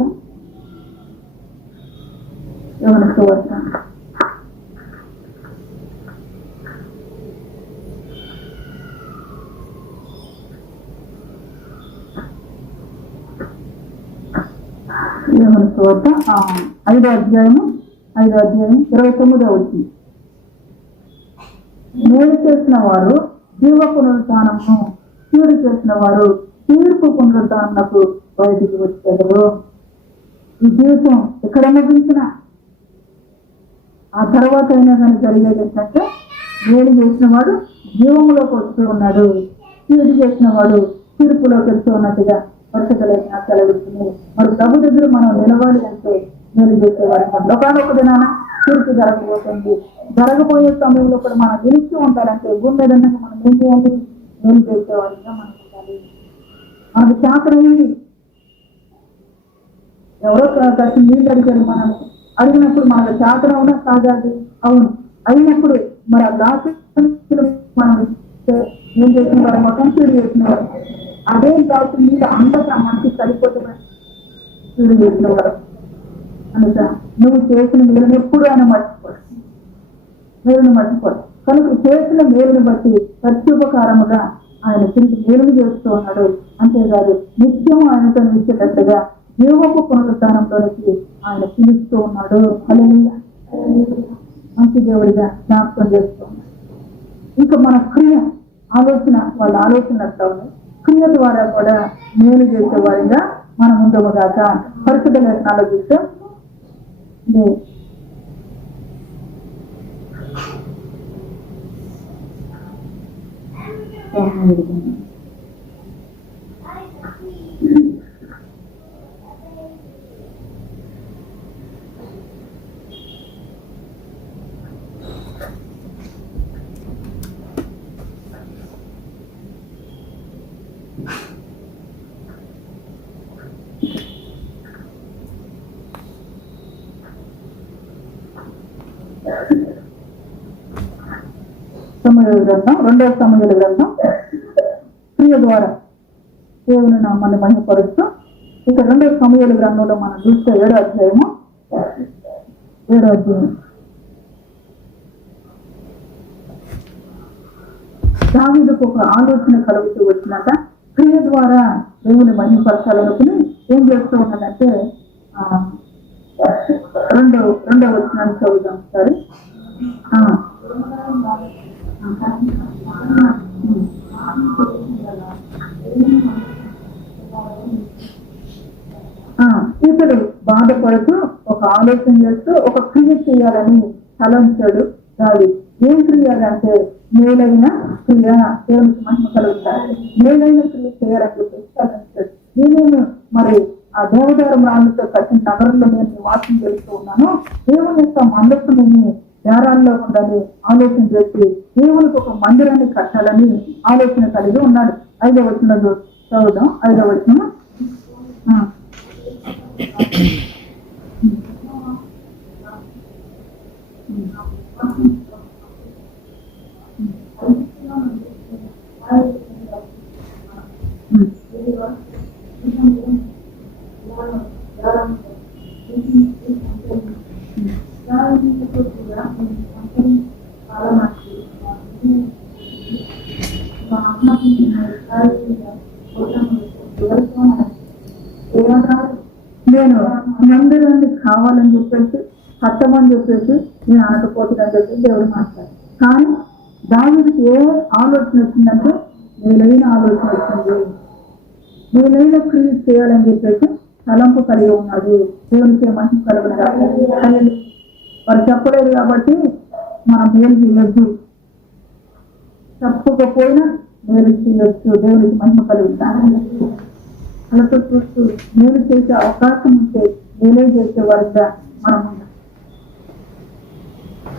5వ అధ్యాయము 29వ వచనం. మేలు చేసిన వారు జీవ పునరుత్థానమును, కీడు చేసిన వారు తీర్పు పునరుత్థానమునకు బయటికి వచ్చారు. ఈ జీవితం ఎక్కడ ముగించిన ఆ తర్వాత అయినా కానీ జరిగేది ఏంటంటే, మేలు చేసిన వాడు జీవములోకి వస్తూ ఉన్నాడు, కీడు చేసిన వాడు తీర్పులోకి వెళ్తూ ఉన్నట్టుగా పరిస్థితులైనా సెలవిస్తుంది. మరి ప్రభు దగ్గర మనం నిలవాలి అంటే మేలు చేసేవారు ఒకనొక దినాన తీర్పు జరగబోతుంది. జరగబోయే సమయంలో కూడా మనం నిలిచి ఉండాలంటే భూమి మీద మనం ఏం చేయాలి? మేలు చేసేవారిగా మనం ఉండాలి. మనకు శాస్త్రమైంది. ఎవరో కలిసి నీళ్ళు అడిగారు, మనం అడిగినప్పుడు మనకు శాస్త్రం అవునా సాగాలి? అవును. అయినప్పుడు మరి ఆ గ్లాసు మనం ఏం చేసిన వారు మొత్తం కీడు చేసిన వారు, అదే గ్లాసు మీద అందరూ మనకి సరిపోతున్న కీడు చేసిన వారు అనగా నువ్వు చేసిన మేలుని ఎప్పుడు ఆయన మర్చిపోడు, మేలుని మర్చిపోడు. కనుక చేసిన మేలుని బట్టి ప్రత్యుపకారముగా ఆయన తిరిగి మేలుని చేస్తూ ఉన్నాడు. అంతేకాదు నిత్యం ఆయనతో నిలిచేటట్టుగా జీవపు పునరుత్థానంలోనికి ఆయన పిలుస్తూ ఉన్నాడు. హల్లెలూయా. మంచి దేవుడిగా జ్ఞాపకం చేస్తూ ఉన్నాడు. ఇంకా మన క్రియ ఆలోచన, వాళ్ళ ఆలోచన అట్లా ఉన్నాయి. క్రియ ద్వారా కూడా మేలు చేసే వారిగా మనం ఉండము దాకా పరిశుద్ధ లేఖనాలు చూస్తే సమూయేలు గ్రంథం 2వ సమూయేలు గ్రంథం క్రియ ద్వారా దేవుని నామాన్ని మహిమపరుస్తూ ఇక 2వ సమూయేలు గ్రంథంలో మనం చూస్తే 7వ అధ్యాయం దావీదుకు ఒక ఆలోచన కలుగుతూ వచ్చినాక క్రియ ద్వారా దేవుని మహిమపరచాలనుకుని ఏం చేస్తూ ఉన్నాడంటే రెండవ వచనాన్ని చదువుదాం సరే. ఆలోచన చేస్తూ ఒక క్రియ చేయాలని తలంచాడు దావీదు. ఏం క్రియ అంటే మేలైన క్రియ, దేవునికి మహిమ కలుగుతారు. మేలైన క్రియ చేయాలని చెప్పేసి తలంచాడు. నేనేమి మరి ఆ దేవదారు రాళ్ళతో కట్టిన నగరంలో నేను నివాసం చేస్తూ ఉన్నాను, దేవుని యొక్క మందస్సు నేను దారాల్లో ఉండాలి ఆలోచన చేసి దేవునికి ఒక మందిరాన్ని కట్టాలని ఆలోచన కలిగి ఉన్నాడు. 5వ వచనం చదువుదాం. 5వ వచనం. నేను మందిరాన్ని కావాలని చెప్పేసి కట్టమని చెప్పేసి నేను అనకపోతుందని చెప్పి దేవుడు మాట్లాడు. కానీ దావీదుకి ఏ ఆలోచన వచ్చిందంటే మేలైన ఆలోచన వచ్చింది. మేలైన క్రియ చేయాలని చెప్పేసి తలంపు కలిగి ఉన్నాడు. దేవునికి మహిమ కలుగుతుంది. వారు చెప్పలేదు కాబట్టి మనం మేలు చేయొద్దు, తప్పకపోయినా మేలు చేయొచ్చు. దేవునికి మహిమ కలుగుతాను. అలతో చూస్తూ మేలు చేసే అవకాశం ఉంటే మేలే చేసే వారిగా మనం ఉన్నాం.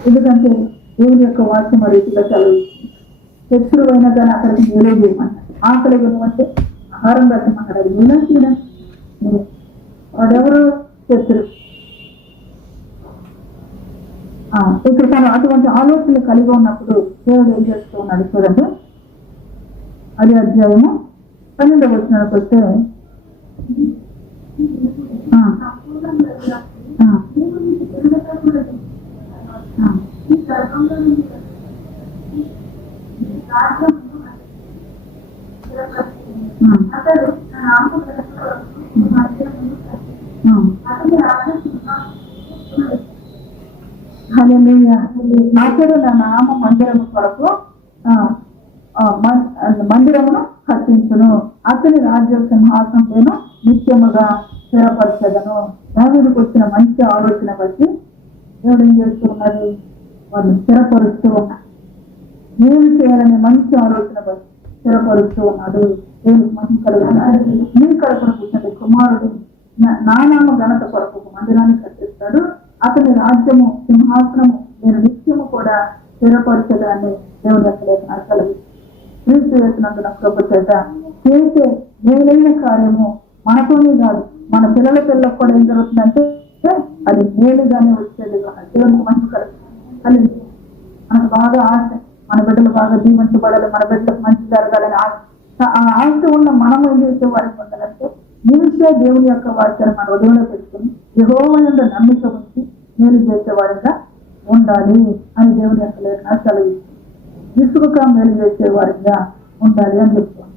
ఎందుకంటే దేవుని యొక్క వాక్యం రీతిగా చదువుతుంది. శత్రువు అయినా కానీ అక్కడికి మేలే చేయమన్నారు. ఆకలి అంటే ఆహారం పెట్టమన్నారు. అది మేలా చేయడం వాడెవరు శత్రువు. ఇక్కడ తను అటువంటి ఆలోచనలు కలిగి ఉన్నప్పుడు దేవుడు ఏం చేస్తూ ఉన్నాడు చూడండి. అది అధ్యాయము 12వ వచనానికి వస్తే అతడు నా నామ మందిరము కొరకు మందిరమును కట్టించును, అతని రాజ్య సింహాసనం నేను నిత్యముగా స్థిరపరచదను. దావీదుకు వచ్చిన మంచి ఆలోచన బట్టి దేవుడు ఏం చేస్తూ ఉన్నారు, వాళ్ళు స్థిరపరుస్తూ ఉన్నారు. ఏం చేయాలనే మంచి ఆలోచన బట్టి స్థిరపరుస్తూ ఉన్నాడు. దేవునికి మహిమ కలుగుతున్నాడు. నీ కడుపున కూర్చుంటే కుమారుడు నా నామ ఘనత కొరకు ఒక మందిరాన్ని కట్టిస్తాడు, అతని రాజ్యము సింహాసనము నేను నిత్యము కూడా స్థిరపరచదాన్ని దేవుడు ఎక్కలేక కలిగి క్రీస్తు చేసినందున కృప చేత చేసే మేలైన కార్యము మనతోనే కాదు, మన పిల్లలకు కూడా ఏం జరుగుతుందంటే అది మేలుగానే వచ్చేది. దేవునికి మహిమ కలుగుతుంది. మనకు బాగా ఆశ, మన బిడ్డలు బాగా జీవించబడాలి, మన బిడ్డలకు మంచి జరగాలని ఆశ. ఆ ఆశ ఉన్న మనం ఏం చేసే వారికి ఉండాలంటే నిమిషే దేవుని యొక్క వాక్యాన్ని మన హృదయంలో పెట్టుకుని యెహోవా యందు నమ్మిక ఉంచి మేలు చేసేవారిగా ఉండాలి అని దేవుని యొక్క లేఖన సెలవిస్తుంది. విసుగుగా మేలు చేసేవారిగా ఉండాలి అని చెప్తాం.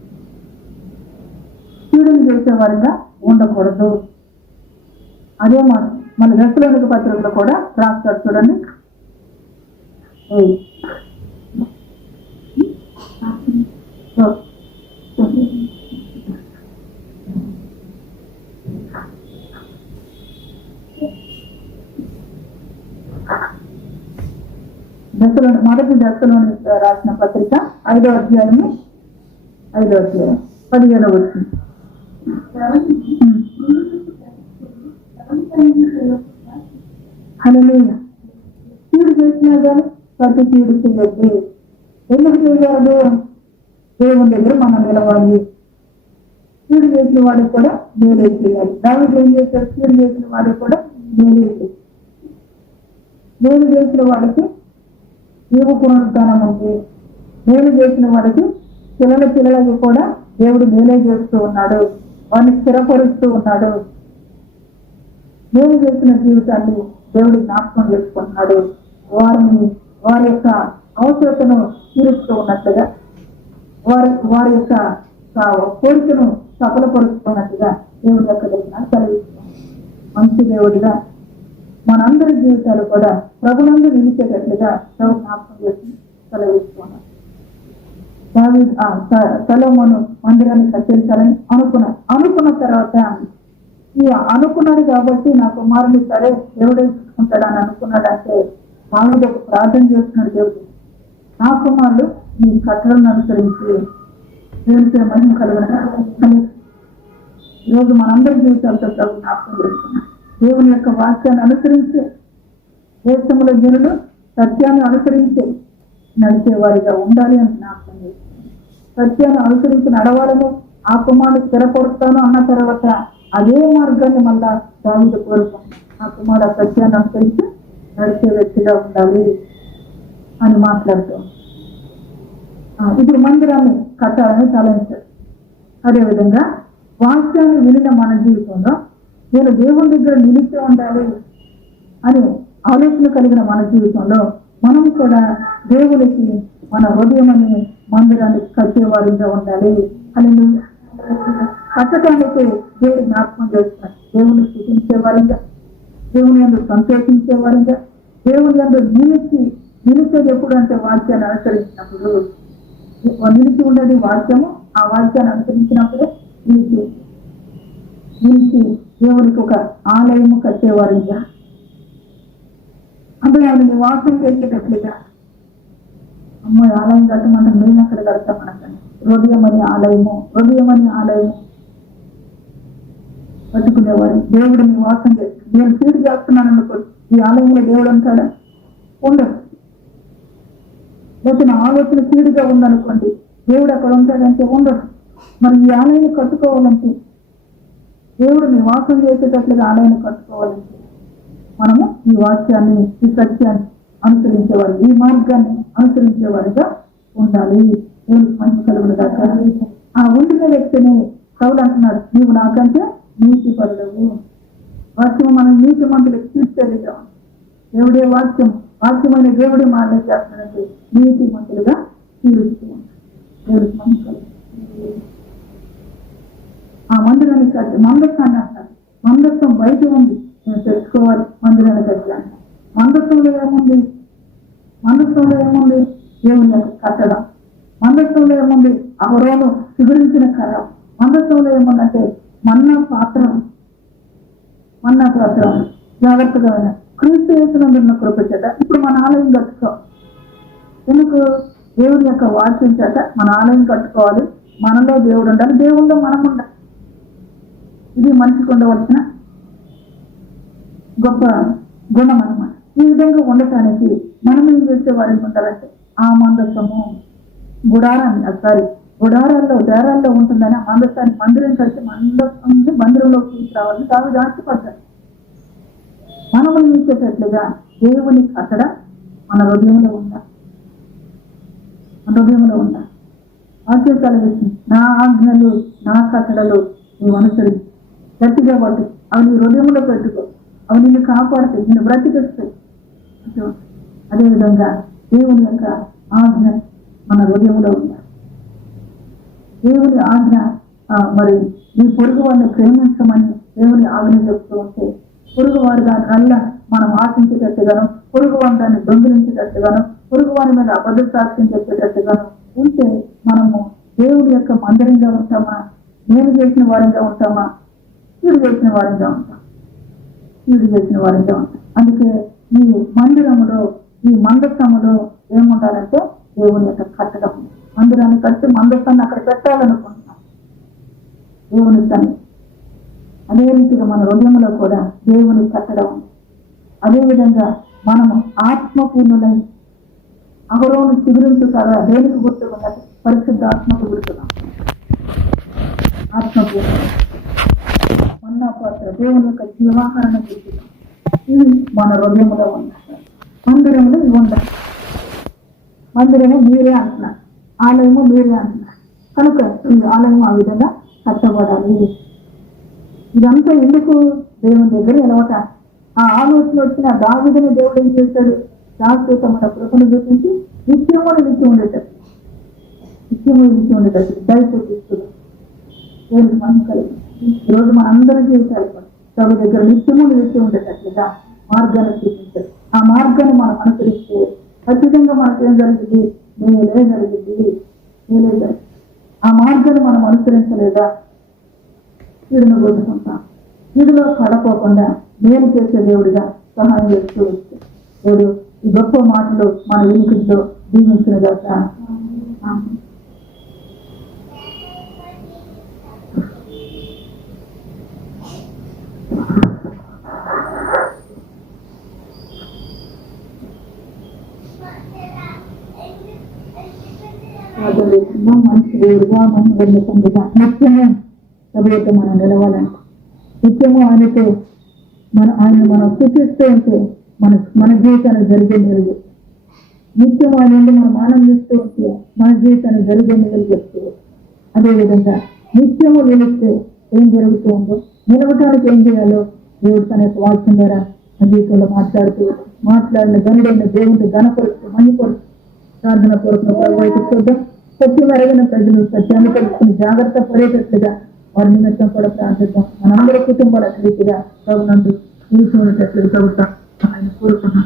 కీడులు చేసేవారిగా ఉండకూడదు. అదే మాట మన దశలోనికి పత్రికలో కూడా రాస్తాడు చూడండి. మొదటి దశలోని రాసిన పత్రిక 5వ అధ్యాయము 15వ వచనం. హల్లెలూయా. కీడు చేసినా కానీ ప్రతి కీడు చేయొద్దు. ఎందుకు చేయగలదు? దేవుని దగ్గర మనం నిలవాలి. కీడు చేసిన వాడికి కూడా మేలే చేయాలి. దావీదు ఏం చేశారు? కీడు చేసిన వాడికి కూడా మేలే చేయాలి. మేలు చేసిన వాడికి జీవ పునరుద్ధానం ఉంది. మేలు చేసిన వాడికి పిల్లలకు కూడా దేవుడు మేలే చేస్తూ ఉన్నాడు, వారిని స్థిరపరుస్తూ ఉన్నాడు. మేలు చేసిన జీవితాన్ని దేవుడు జ్ఞాపకం చేసుకుంటున్నాడు. వారి యొక్క అవసరతను తీరుస్తూ ఉన్నట్టుగా, వారి యొక్క కోరికను సఫలపరుస్తున్నట్టుగా దేవుడి యొక్క దర్శనాన్ని కలిగిస్తున్నాడు. మంచి దేవుడిగా మనందరి జీవితాలు కూడా ప్రభునందు నిలిచేటట్లుగా ప్రభు జ్ఞాపకం చేసి సెలవిస్తున్నాడు. సొలొమోను మందిరాన్ని కట్టించాలని అనుకున్న తర్వాత ఈ అనుకున్నాడు కాబట్టి నా కుమారుని సరే దేవుడే చూసుకుంటాడు అని అనుకున్నాడంటే వాళ్ళకి ఒక ప్రార్థన చేస్తున్నాడు దేవుడు. నా కుమారుడు నీ కట్టలను అనుసరించి దేవుడికి మహిమ కలగడం. ఈరోజు మనందరి జీవితాలతో ప్రభు జ్ఞాపకం చేస్తున్నాం. దేవుని యొక్క వాక్యాన్ని అనుసరించే దేశంలో జనులు సత్యాన్ని అనుసరించే నడిచే వారిగా ఉండాలి అని జ్ఞాపకం చేస్తున్నాం. సత్యాన్ని అనుసరించి నడవాలని ఆ కుమారుడు స్థిరపరుస్తాను అన్న తర్వాత అదే మార్గాన్ని మళ్ళా దావీదు కోరుకుంటాం. ఆ కుమారుడు సత్యాన్ని అనుసరించి నడిచే వ్యక్తిగా ఉండాలి అని మాట్లాడుతాం. ఇప్పుడు మందిరాన్ని కట్టాలని తలంచారు. అదేవిధంగా వాక్యాన్ని వినిన మన జీవితంలో నేను దేవుని దగ్గర నిలిచి ఉండాలి అని ఆలోచన కలిగిన మన జీవితంలో మనం కూడా దేవునికి మన హృదయం అనే మందిరాన్ని కట్టేవారిగా ఉండాలి అని కట్టడానికి దేవుడు జ్ఞాపకం చేస్తున్నారు. దేవుని స్థుతించేవారిగా, దేవుని ఎందుకు సంతోషించేవారిగా, దేవుని ఎందుకు నిలిచేది ఎప్పుడు అంటే వాక్యాన్ని అనుసరించినప్పుడు. నిలిచి ఉండేది వాక్యము, ఆ వాక్యాన్ని అనుసరించినప్పుడే నిలిచి దేవునికి ఒక ఆలయము కట్టేవారిగా, అందులో ఆయన నివాసం చేసేటట్లుగా. అమ్మాయి ఆలయం కట్టమంటే మేము అక్కడ కడతాం అనకండి. హృదయం అనే ఆలయము పట్టుకునేవారు. దేవుడు నివాసం చేస్తాడు. నేను ఫీడ్ చేస్తున్నాను అనుకో, ఈ ఆలయంలో దేవుడు అంటాడా? ఉండదు. లేకపోతే నా ఆలోచన ఫీడ్గా ఉందనుకోండి, దేవుడు అక్కడ ఉంటాడంటే ఉండదు. మరి ఈ ఆలయాన్ని కట్టుకోవాలంటే, దేవుడు నివాసం చేసేటట్లుగా ఆలయాన్ని కట్టుకోవాలంటే మనము ఈ వాక్యాన్ని, ఈ సత్యాన్ని అనుసరించేవారు, ఈ మార్గాన్ని అనుసరించేవారిగా ఉండాలి. దేవుడికి మంచి కలుగుడు దాకా. ఆ ఉండిన వ్యక్తిని సౌలు అంటున్నాడు, నీవు నాకంటే నీతి పరుడవు. వాక్యం మనం నీతి మందులకు తీర్చేదిగా. దేవుడే వాక్యమైన దేవుడి మాటలు చేస్తాడంటే నీతి మంతులుగా తీరుస్తూ ఉంటాడు. దేవుడికి మంచి కలుగు. ఆ మందిరాన్ని కట్టి మందస్థాన్ని అంటారు. మందస్థం బయట ఉంది, నేను తెలుసుకోవాలి. మందిరాన్ని కట్టాలి. మందస్థంలో ఏముంది? దేవుని కట్టడం. మందస్థంలో ఏముంది? అహరోను చిగురించిన కరం. మందస్థంలో ఏముందంటే మన్నా పాత్ర జాగ్రత్తగా క్రీస్తు యేసునందున్న కృప చేత ఇప్పుడు మన ఆలయం కట్టుకో. ఎందుకు? దేవుని యొక్క వాక్యం చేత మన ఆలయం కట్టుకోవాలి. మనలో దేవుడు ఉండాలి, దేవుల్లో మనం ఉండాలి. ఇది మనిషికి ఉండవలసిన గొప్ప గుణం అన్నమాట. ఈ విధంగా ఉండటానికి మనం ఏం చేసే వారికి ఉండాలంటే ఆ మందసము గుడారాల్లో దారాల్లో ఉంటుందని ఆ మందసాన్ని మందిరం కలిసి మందిరంలోకి తీసుకురావాలని దావీదు ఆశపడ్డాడు. మనము ఇచ్చేటట్లుగా దేవుని కట్టడ మన హృదయంలో ఉండాలి. వాక్యం కలిగింది, నా ఆజ్ఞలు నా కట్టడలు నువ్వు అనుసరించి గట్టిగా పట్టు, అవి నీ హృదయంలో పెట్టుకో, అవి నిన్ను కాపాడుతాయి, నిన్ను బ్రతికిస్తాయి. అదేవిధంగా దేవుని యొక్క ఆజ్ఞ మన హృదయంలో ఉండాలి. దేవుని ఆజ్ఞ మరి ఈ పొరుగు వారిని ప్రేమించమని దేవుని ఆజ్ఞ చెప్తూ ఉంటే పొరుగు వారి దానివల్ల మనం ఆశించేటట్టుగాను, పొరుగు వారి దాన్ని దొంగిలించేటట్టుగాను, పొరుగు వారి మీద అబద్ధ సాక్ష్యం చెప్పేటట్టుగాను ఉంటే మనము దేవుని యొక్క మందిరంగా ఉంటామా, నేను చేసిన వారంగా ఉంటామా, కీడు చేసిన వారంగా ఉంటాం. అందుకే ఈ మందిరములో, ఈ మందస్థములో ఏముండాలంటే దేవుని యొక్క కట్టడం. మందిరాన్ని కట్టి మందస్థాన్ని అక్కడ పెట్టాలనుకుంటున్నాం దేవుని తన్ని. అదే రీతిగా మన హృదయంలో కూడా దేవుని కట్టడం. అదేవిధంగా మనము ఆత్మపూర్ణులై అహరోను చిగురించుతారా దేనికి గుర్తుగా పరిశుద్ధ ఆత్మకు గుర్తుగా ఆత్మపూర్ణ మన్నా పాత్ర దేవుని యొక్క జీవాహారణ గుర్తుగా ఇవి మన హృదయంలో ఉండాలి. మందిరంలో ఇవి ఉండాలి. మందిరము మీరే అంటున్నారు, ఆలయము మీరే అంటున్నారు. కనుక ఈ ఆలయం ఆ విధంగా కట్టబడాలి. ఇదంతా ఎందుకు? దేవుని దగ్గర నిలవట. ఆ ఆలోచన వచ్చిన దావీదుని దేవుడు ఏం చేశాడు? శాశ్వతమైన కృపను చూపించి నిత్యము నిలిచి ఉండేటట్టు దయచేస్తున్నాడు. దేవుడికి మనం కలిగి ఈరోజు మన అందరి జీవితాలు ప్రభు దగ్గర నిత్యము నిలిచి ఉండేటట్లుగా మార్గాన్ని చూపించాడు. ఆ మార్గాన్ని మనం అనుసరిస్తే ఖచ్చితంగా మనకు ఏం జరిగింది? మేలే జరిగింది. ఆ మార్గాన్ని మనం అనుసరించలేదా కీడును కోరుకుంటాం. వీడిలో పడపోకుండా నేను చేసే దేవుడిగా సహాయం చేస్తూ వచ్చు. దేవుడు ఈ గొప్ప మాటలు మన వినికిడిలో దీవించిన గాక. మంచి దేవుడుగా మహిళ పొందుగా నిత్యము ప్రభుత్వ మనం నిలవాలంటే, నిత్యము ఆయనతో ఆయన మనం సూచిస్తూ ఉంటే మన జీవితానికి జరిగే మెరుగు, నిత్యము ఆయన మనం ఆనందిస్తూ ఉంటే మన జీవితానికి జరిగే మెరుగు చెప్తూ, అదేవిధంగా నిత్యము నిలిస్తే ఏం జరుగుతూ ఉందో, నిలవటానికి ఏం చేయాలో దేవుడు తన యొక్క వాక్యం ద్వారా మన జీవితంలో మాట్లాడిన గనుడైన దేవుడిని ఘనపరుస్తూ మహిపరుస్తూ ప్రార్థన పూర్వక చూద్దాం. సత్యం ఎరగిన ప్రజలు సత్యాన్ని కలుసుకుని జాగ్రత్త పడేటట్లుగా వారి నిమిత్తం కూడా ప్రార్థిద్దాం. మనందరి కుటుంబాల రీతిగా ప్రభునందు నిలిచినట్లుగా ప్రభుత్వం ఆయన కోరుకున్నాం.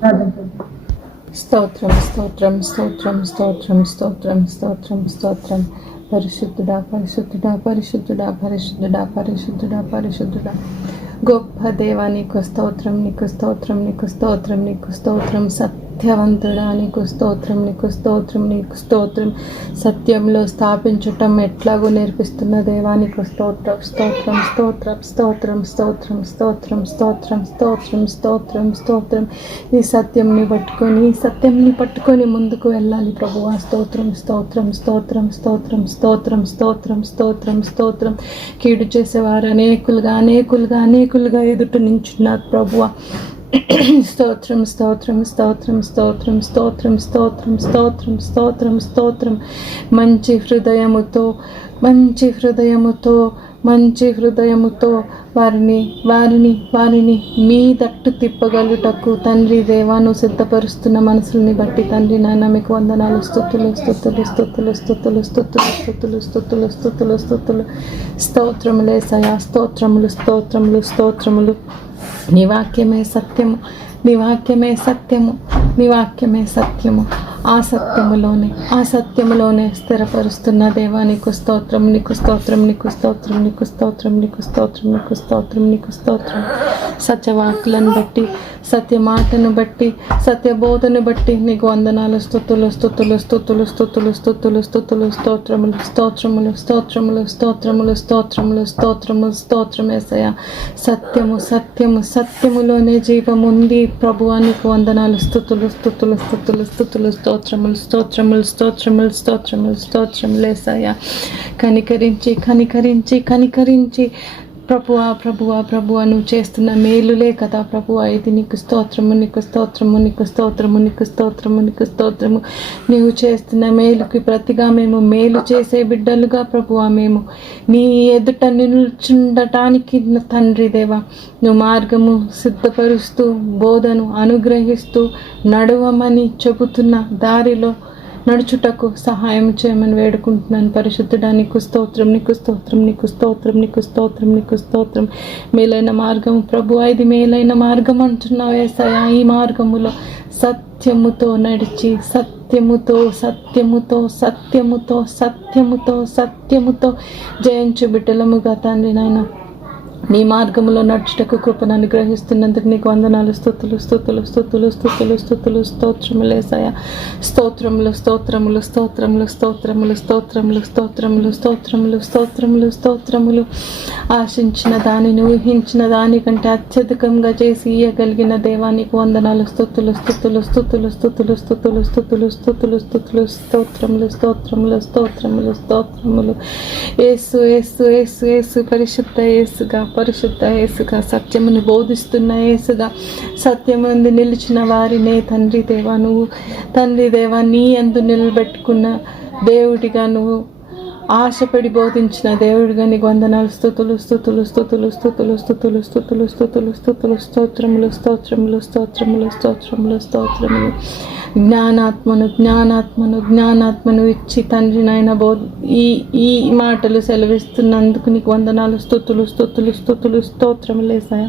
ప్రార్థించండి. స్తోత్రం స్తోత్రం స్తోత్రం స్తోత్రం స్తోత్రం స్తోత్రం స్తోత్రం. పరిశుద్ధుడా పరిశుద్ధుడా పరిశుద్ధుడా పరిశుద్ధుడా పరిశుద్ధుడా పరిశుద్ధుడా గొప్ప దేవా నీకు స్తోత్రం, నీకు స్తోత్రం, నీకు స్తోత్రం, నీకు స్తోత్రం. సత్యవంతుడా నీకు స్తోత్రం, నీకు స్తోత్రం, నీకు స్తోత్రం. సత్యంలో స్థాపించటం ఎట్లాగో నేర్పిస్తున్న దేవా నీకు స్తోత్రం, స్తోత్రం, స్తోత్రం, స్తోత్రం, స్తోత్రం, స్తోత్రం, స్తోత్రం, స్తోత్రం, స్తోత్రం, స్తోత్రం. ఈ సత్యంని పట్టుకొని ముందుకు వెళ్ళాలి ప్రభువా. స్తోత్రం, స్తోత్రం, స్తోత్రం, స్తోత్రం, స్తోత్రం, స్తోత్రం, స్తోత్రం, స్తోత్రం. కీడు చేసేవారు అనేకులుగా ఎదుట నించున్నారు ప్రభువా. స్తోత్రం, స్తోత్రం, స్తోత్రం, స్తోత్రం, స్తోత్రం, స్తోత్రం, స్తోత్రం, స్తోత్రం, స్తోత్రం. మంచి హృదయముతో వారిని మీ తట్టు తిప్పగలుటకు తండ్రి దేవాను సిద్ధపరుస్తున్న మనసుల్ని బట్టి తండ్రి నాయన మీకు వందనాలు, స్తుతులు, స్తుతులు, స్తుతులు, స్తుతులు, స్తుతులు, స్తుతులు, స్తోత్రములు యేసయ్యా, స్తోత్రములు. నీ వాక్యమే సత్యము, నీ వాక్యమే సత్యము. ఆ సత్యములోనే స్థిరపరుస్తున్న దేవా నీకు స్తోత్రం, నీకు స్తోత్రం, నీకు స్తోత్రం, నీకు స్తోత్రం, నీకు స్తోత్రం, నీకు స్తోత్రం, నీకు స్తోత్రం. సత్యవాకులను బట్టి, సత్య మాటను బట్టి, సత్యబోధను బట్టి నీకు వందనాలు, స్తుతులు, స్తుతులు, స్తుతులు, స్తుతులు, స్తుతులు, స్తుతులు, స్తోత్రములు, స్తోత్రములు, స్తోత్రములు, స్తోత్రములు, స్తోత్రములు, స్తోత్రములు, స్తోత్రం యేసయ్యా. సత్యములోనే జీవముంది ప్రభువా నీకు వందనాలు, స్తుతులు, స్తుతులు, స్తుతులు, స్తుతులు, స్తోత్రములు యేసయ్యా. కనికరించి ప్రభువా నువ్వు చేస్తున్న మేలులే కదా ప్రభువా ఇది. నీకు స్తోత్రము, నీకు స్తోత్రము, నీకు స్తోత్రము, నీకు స్తోత్రము, నీకు స్తోత్రము. నీవు చేస్తున్న మేలుకి ప్రతిగా మేము మేలు చేసే బిడ్డలుగా ప్రభువా మేము నీ ఎదుట నిల్చుండటానికి తండ్రి దేవా నువ్వు మార్గము సిద్ధపరుస్తూ బోధను అనుగ్రహిస్తూ నడవమని చెబుతున్న దారిలో నడుచుటకు సహాయం చేయమని వేడుకుంటున్నాను. పరిశుద్ధుడా నీకు స్తోత్రం, నీకు స్తోత్రం, నీకు స్తోత్రం, నీకు స్తోత్రం, నీకు స్తోత్రం. మేలైన మార్గం ప్రభువా ఇది మేలైన మార్గం అంటున్నావు యేసయ్యా. ఈ మార్గములో సత్యముతో నడిచి సత్యముతో జయించు బిడ్డలముగా తండ్రి నాయన నీ మార్గంలో నడుచుటకు కృపను అనుగ్రహిస్తున్నందుకు నీకు వందనాలు, స్తోత్రములు యేసయ్యా. స్తోత్రములు. ఆశించిన దానిని ఊహించిన దానికంటే అత్యధికంగా చేసి ఇయ్యగలిగిన దేవానికి వందనాలు, స్తోత్రములు. యేసు పరిశుద్ధ యేసుగా సత్యమును బోధిస్తున్న యేసుగా సత్యమందు నిలిచిన వారినే తండ్రి దేవా నీ యందు నిలబెట్టుకున్న దేవుడిగా నువ్వు ఆశపడి బోధించిన దేవుడిగా నీకు వందనాలు, స్తోత్రములు. జ్ఞానాత్మను ఇచ్చి తండ్రి నాయన ఈ మాటలు సెలవిస్తున్నందుకు నీకు వందనాలు, స్తోత్రములు యేసయ్యా.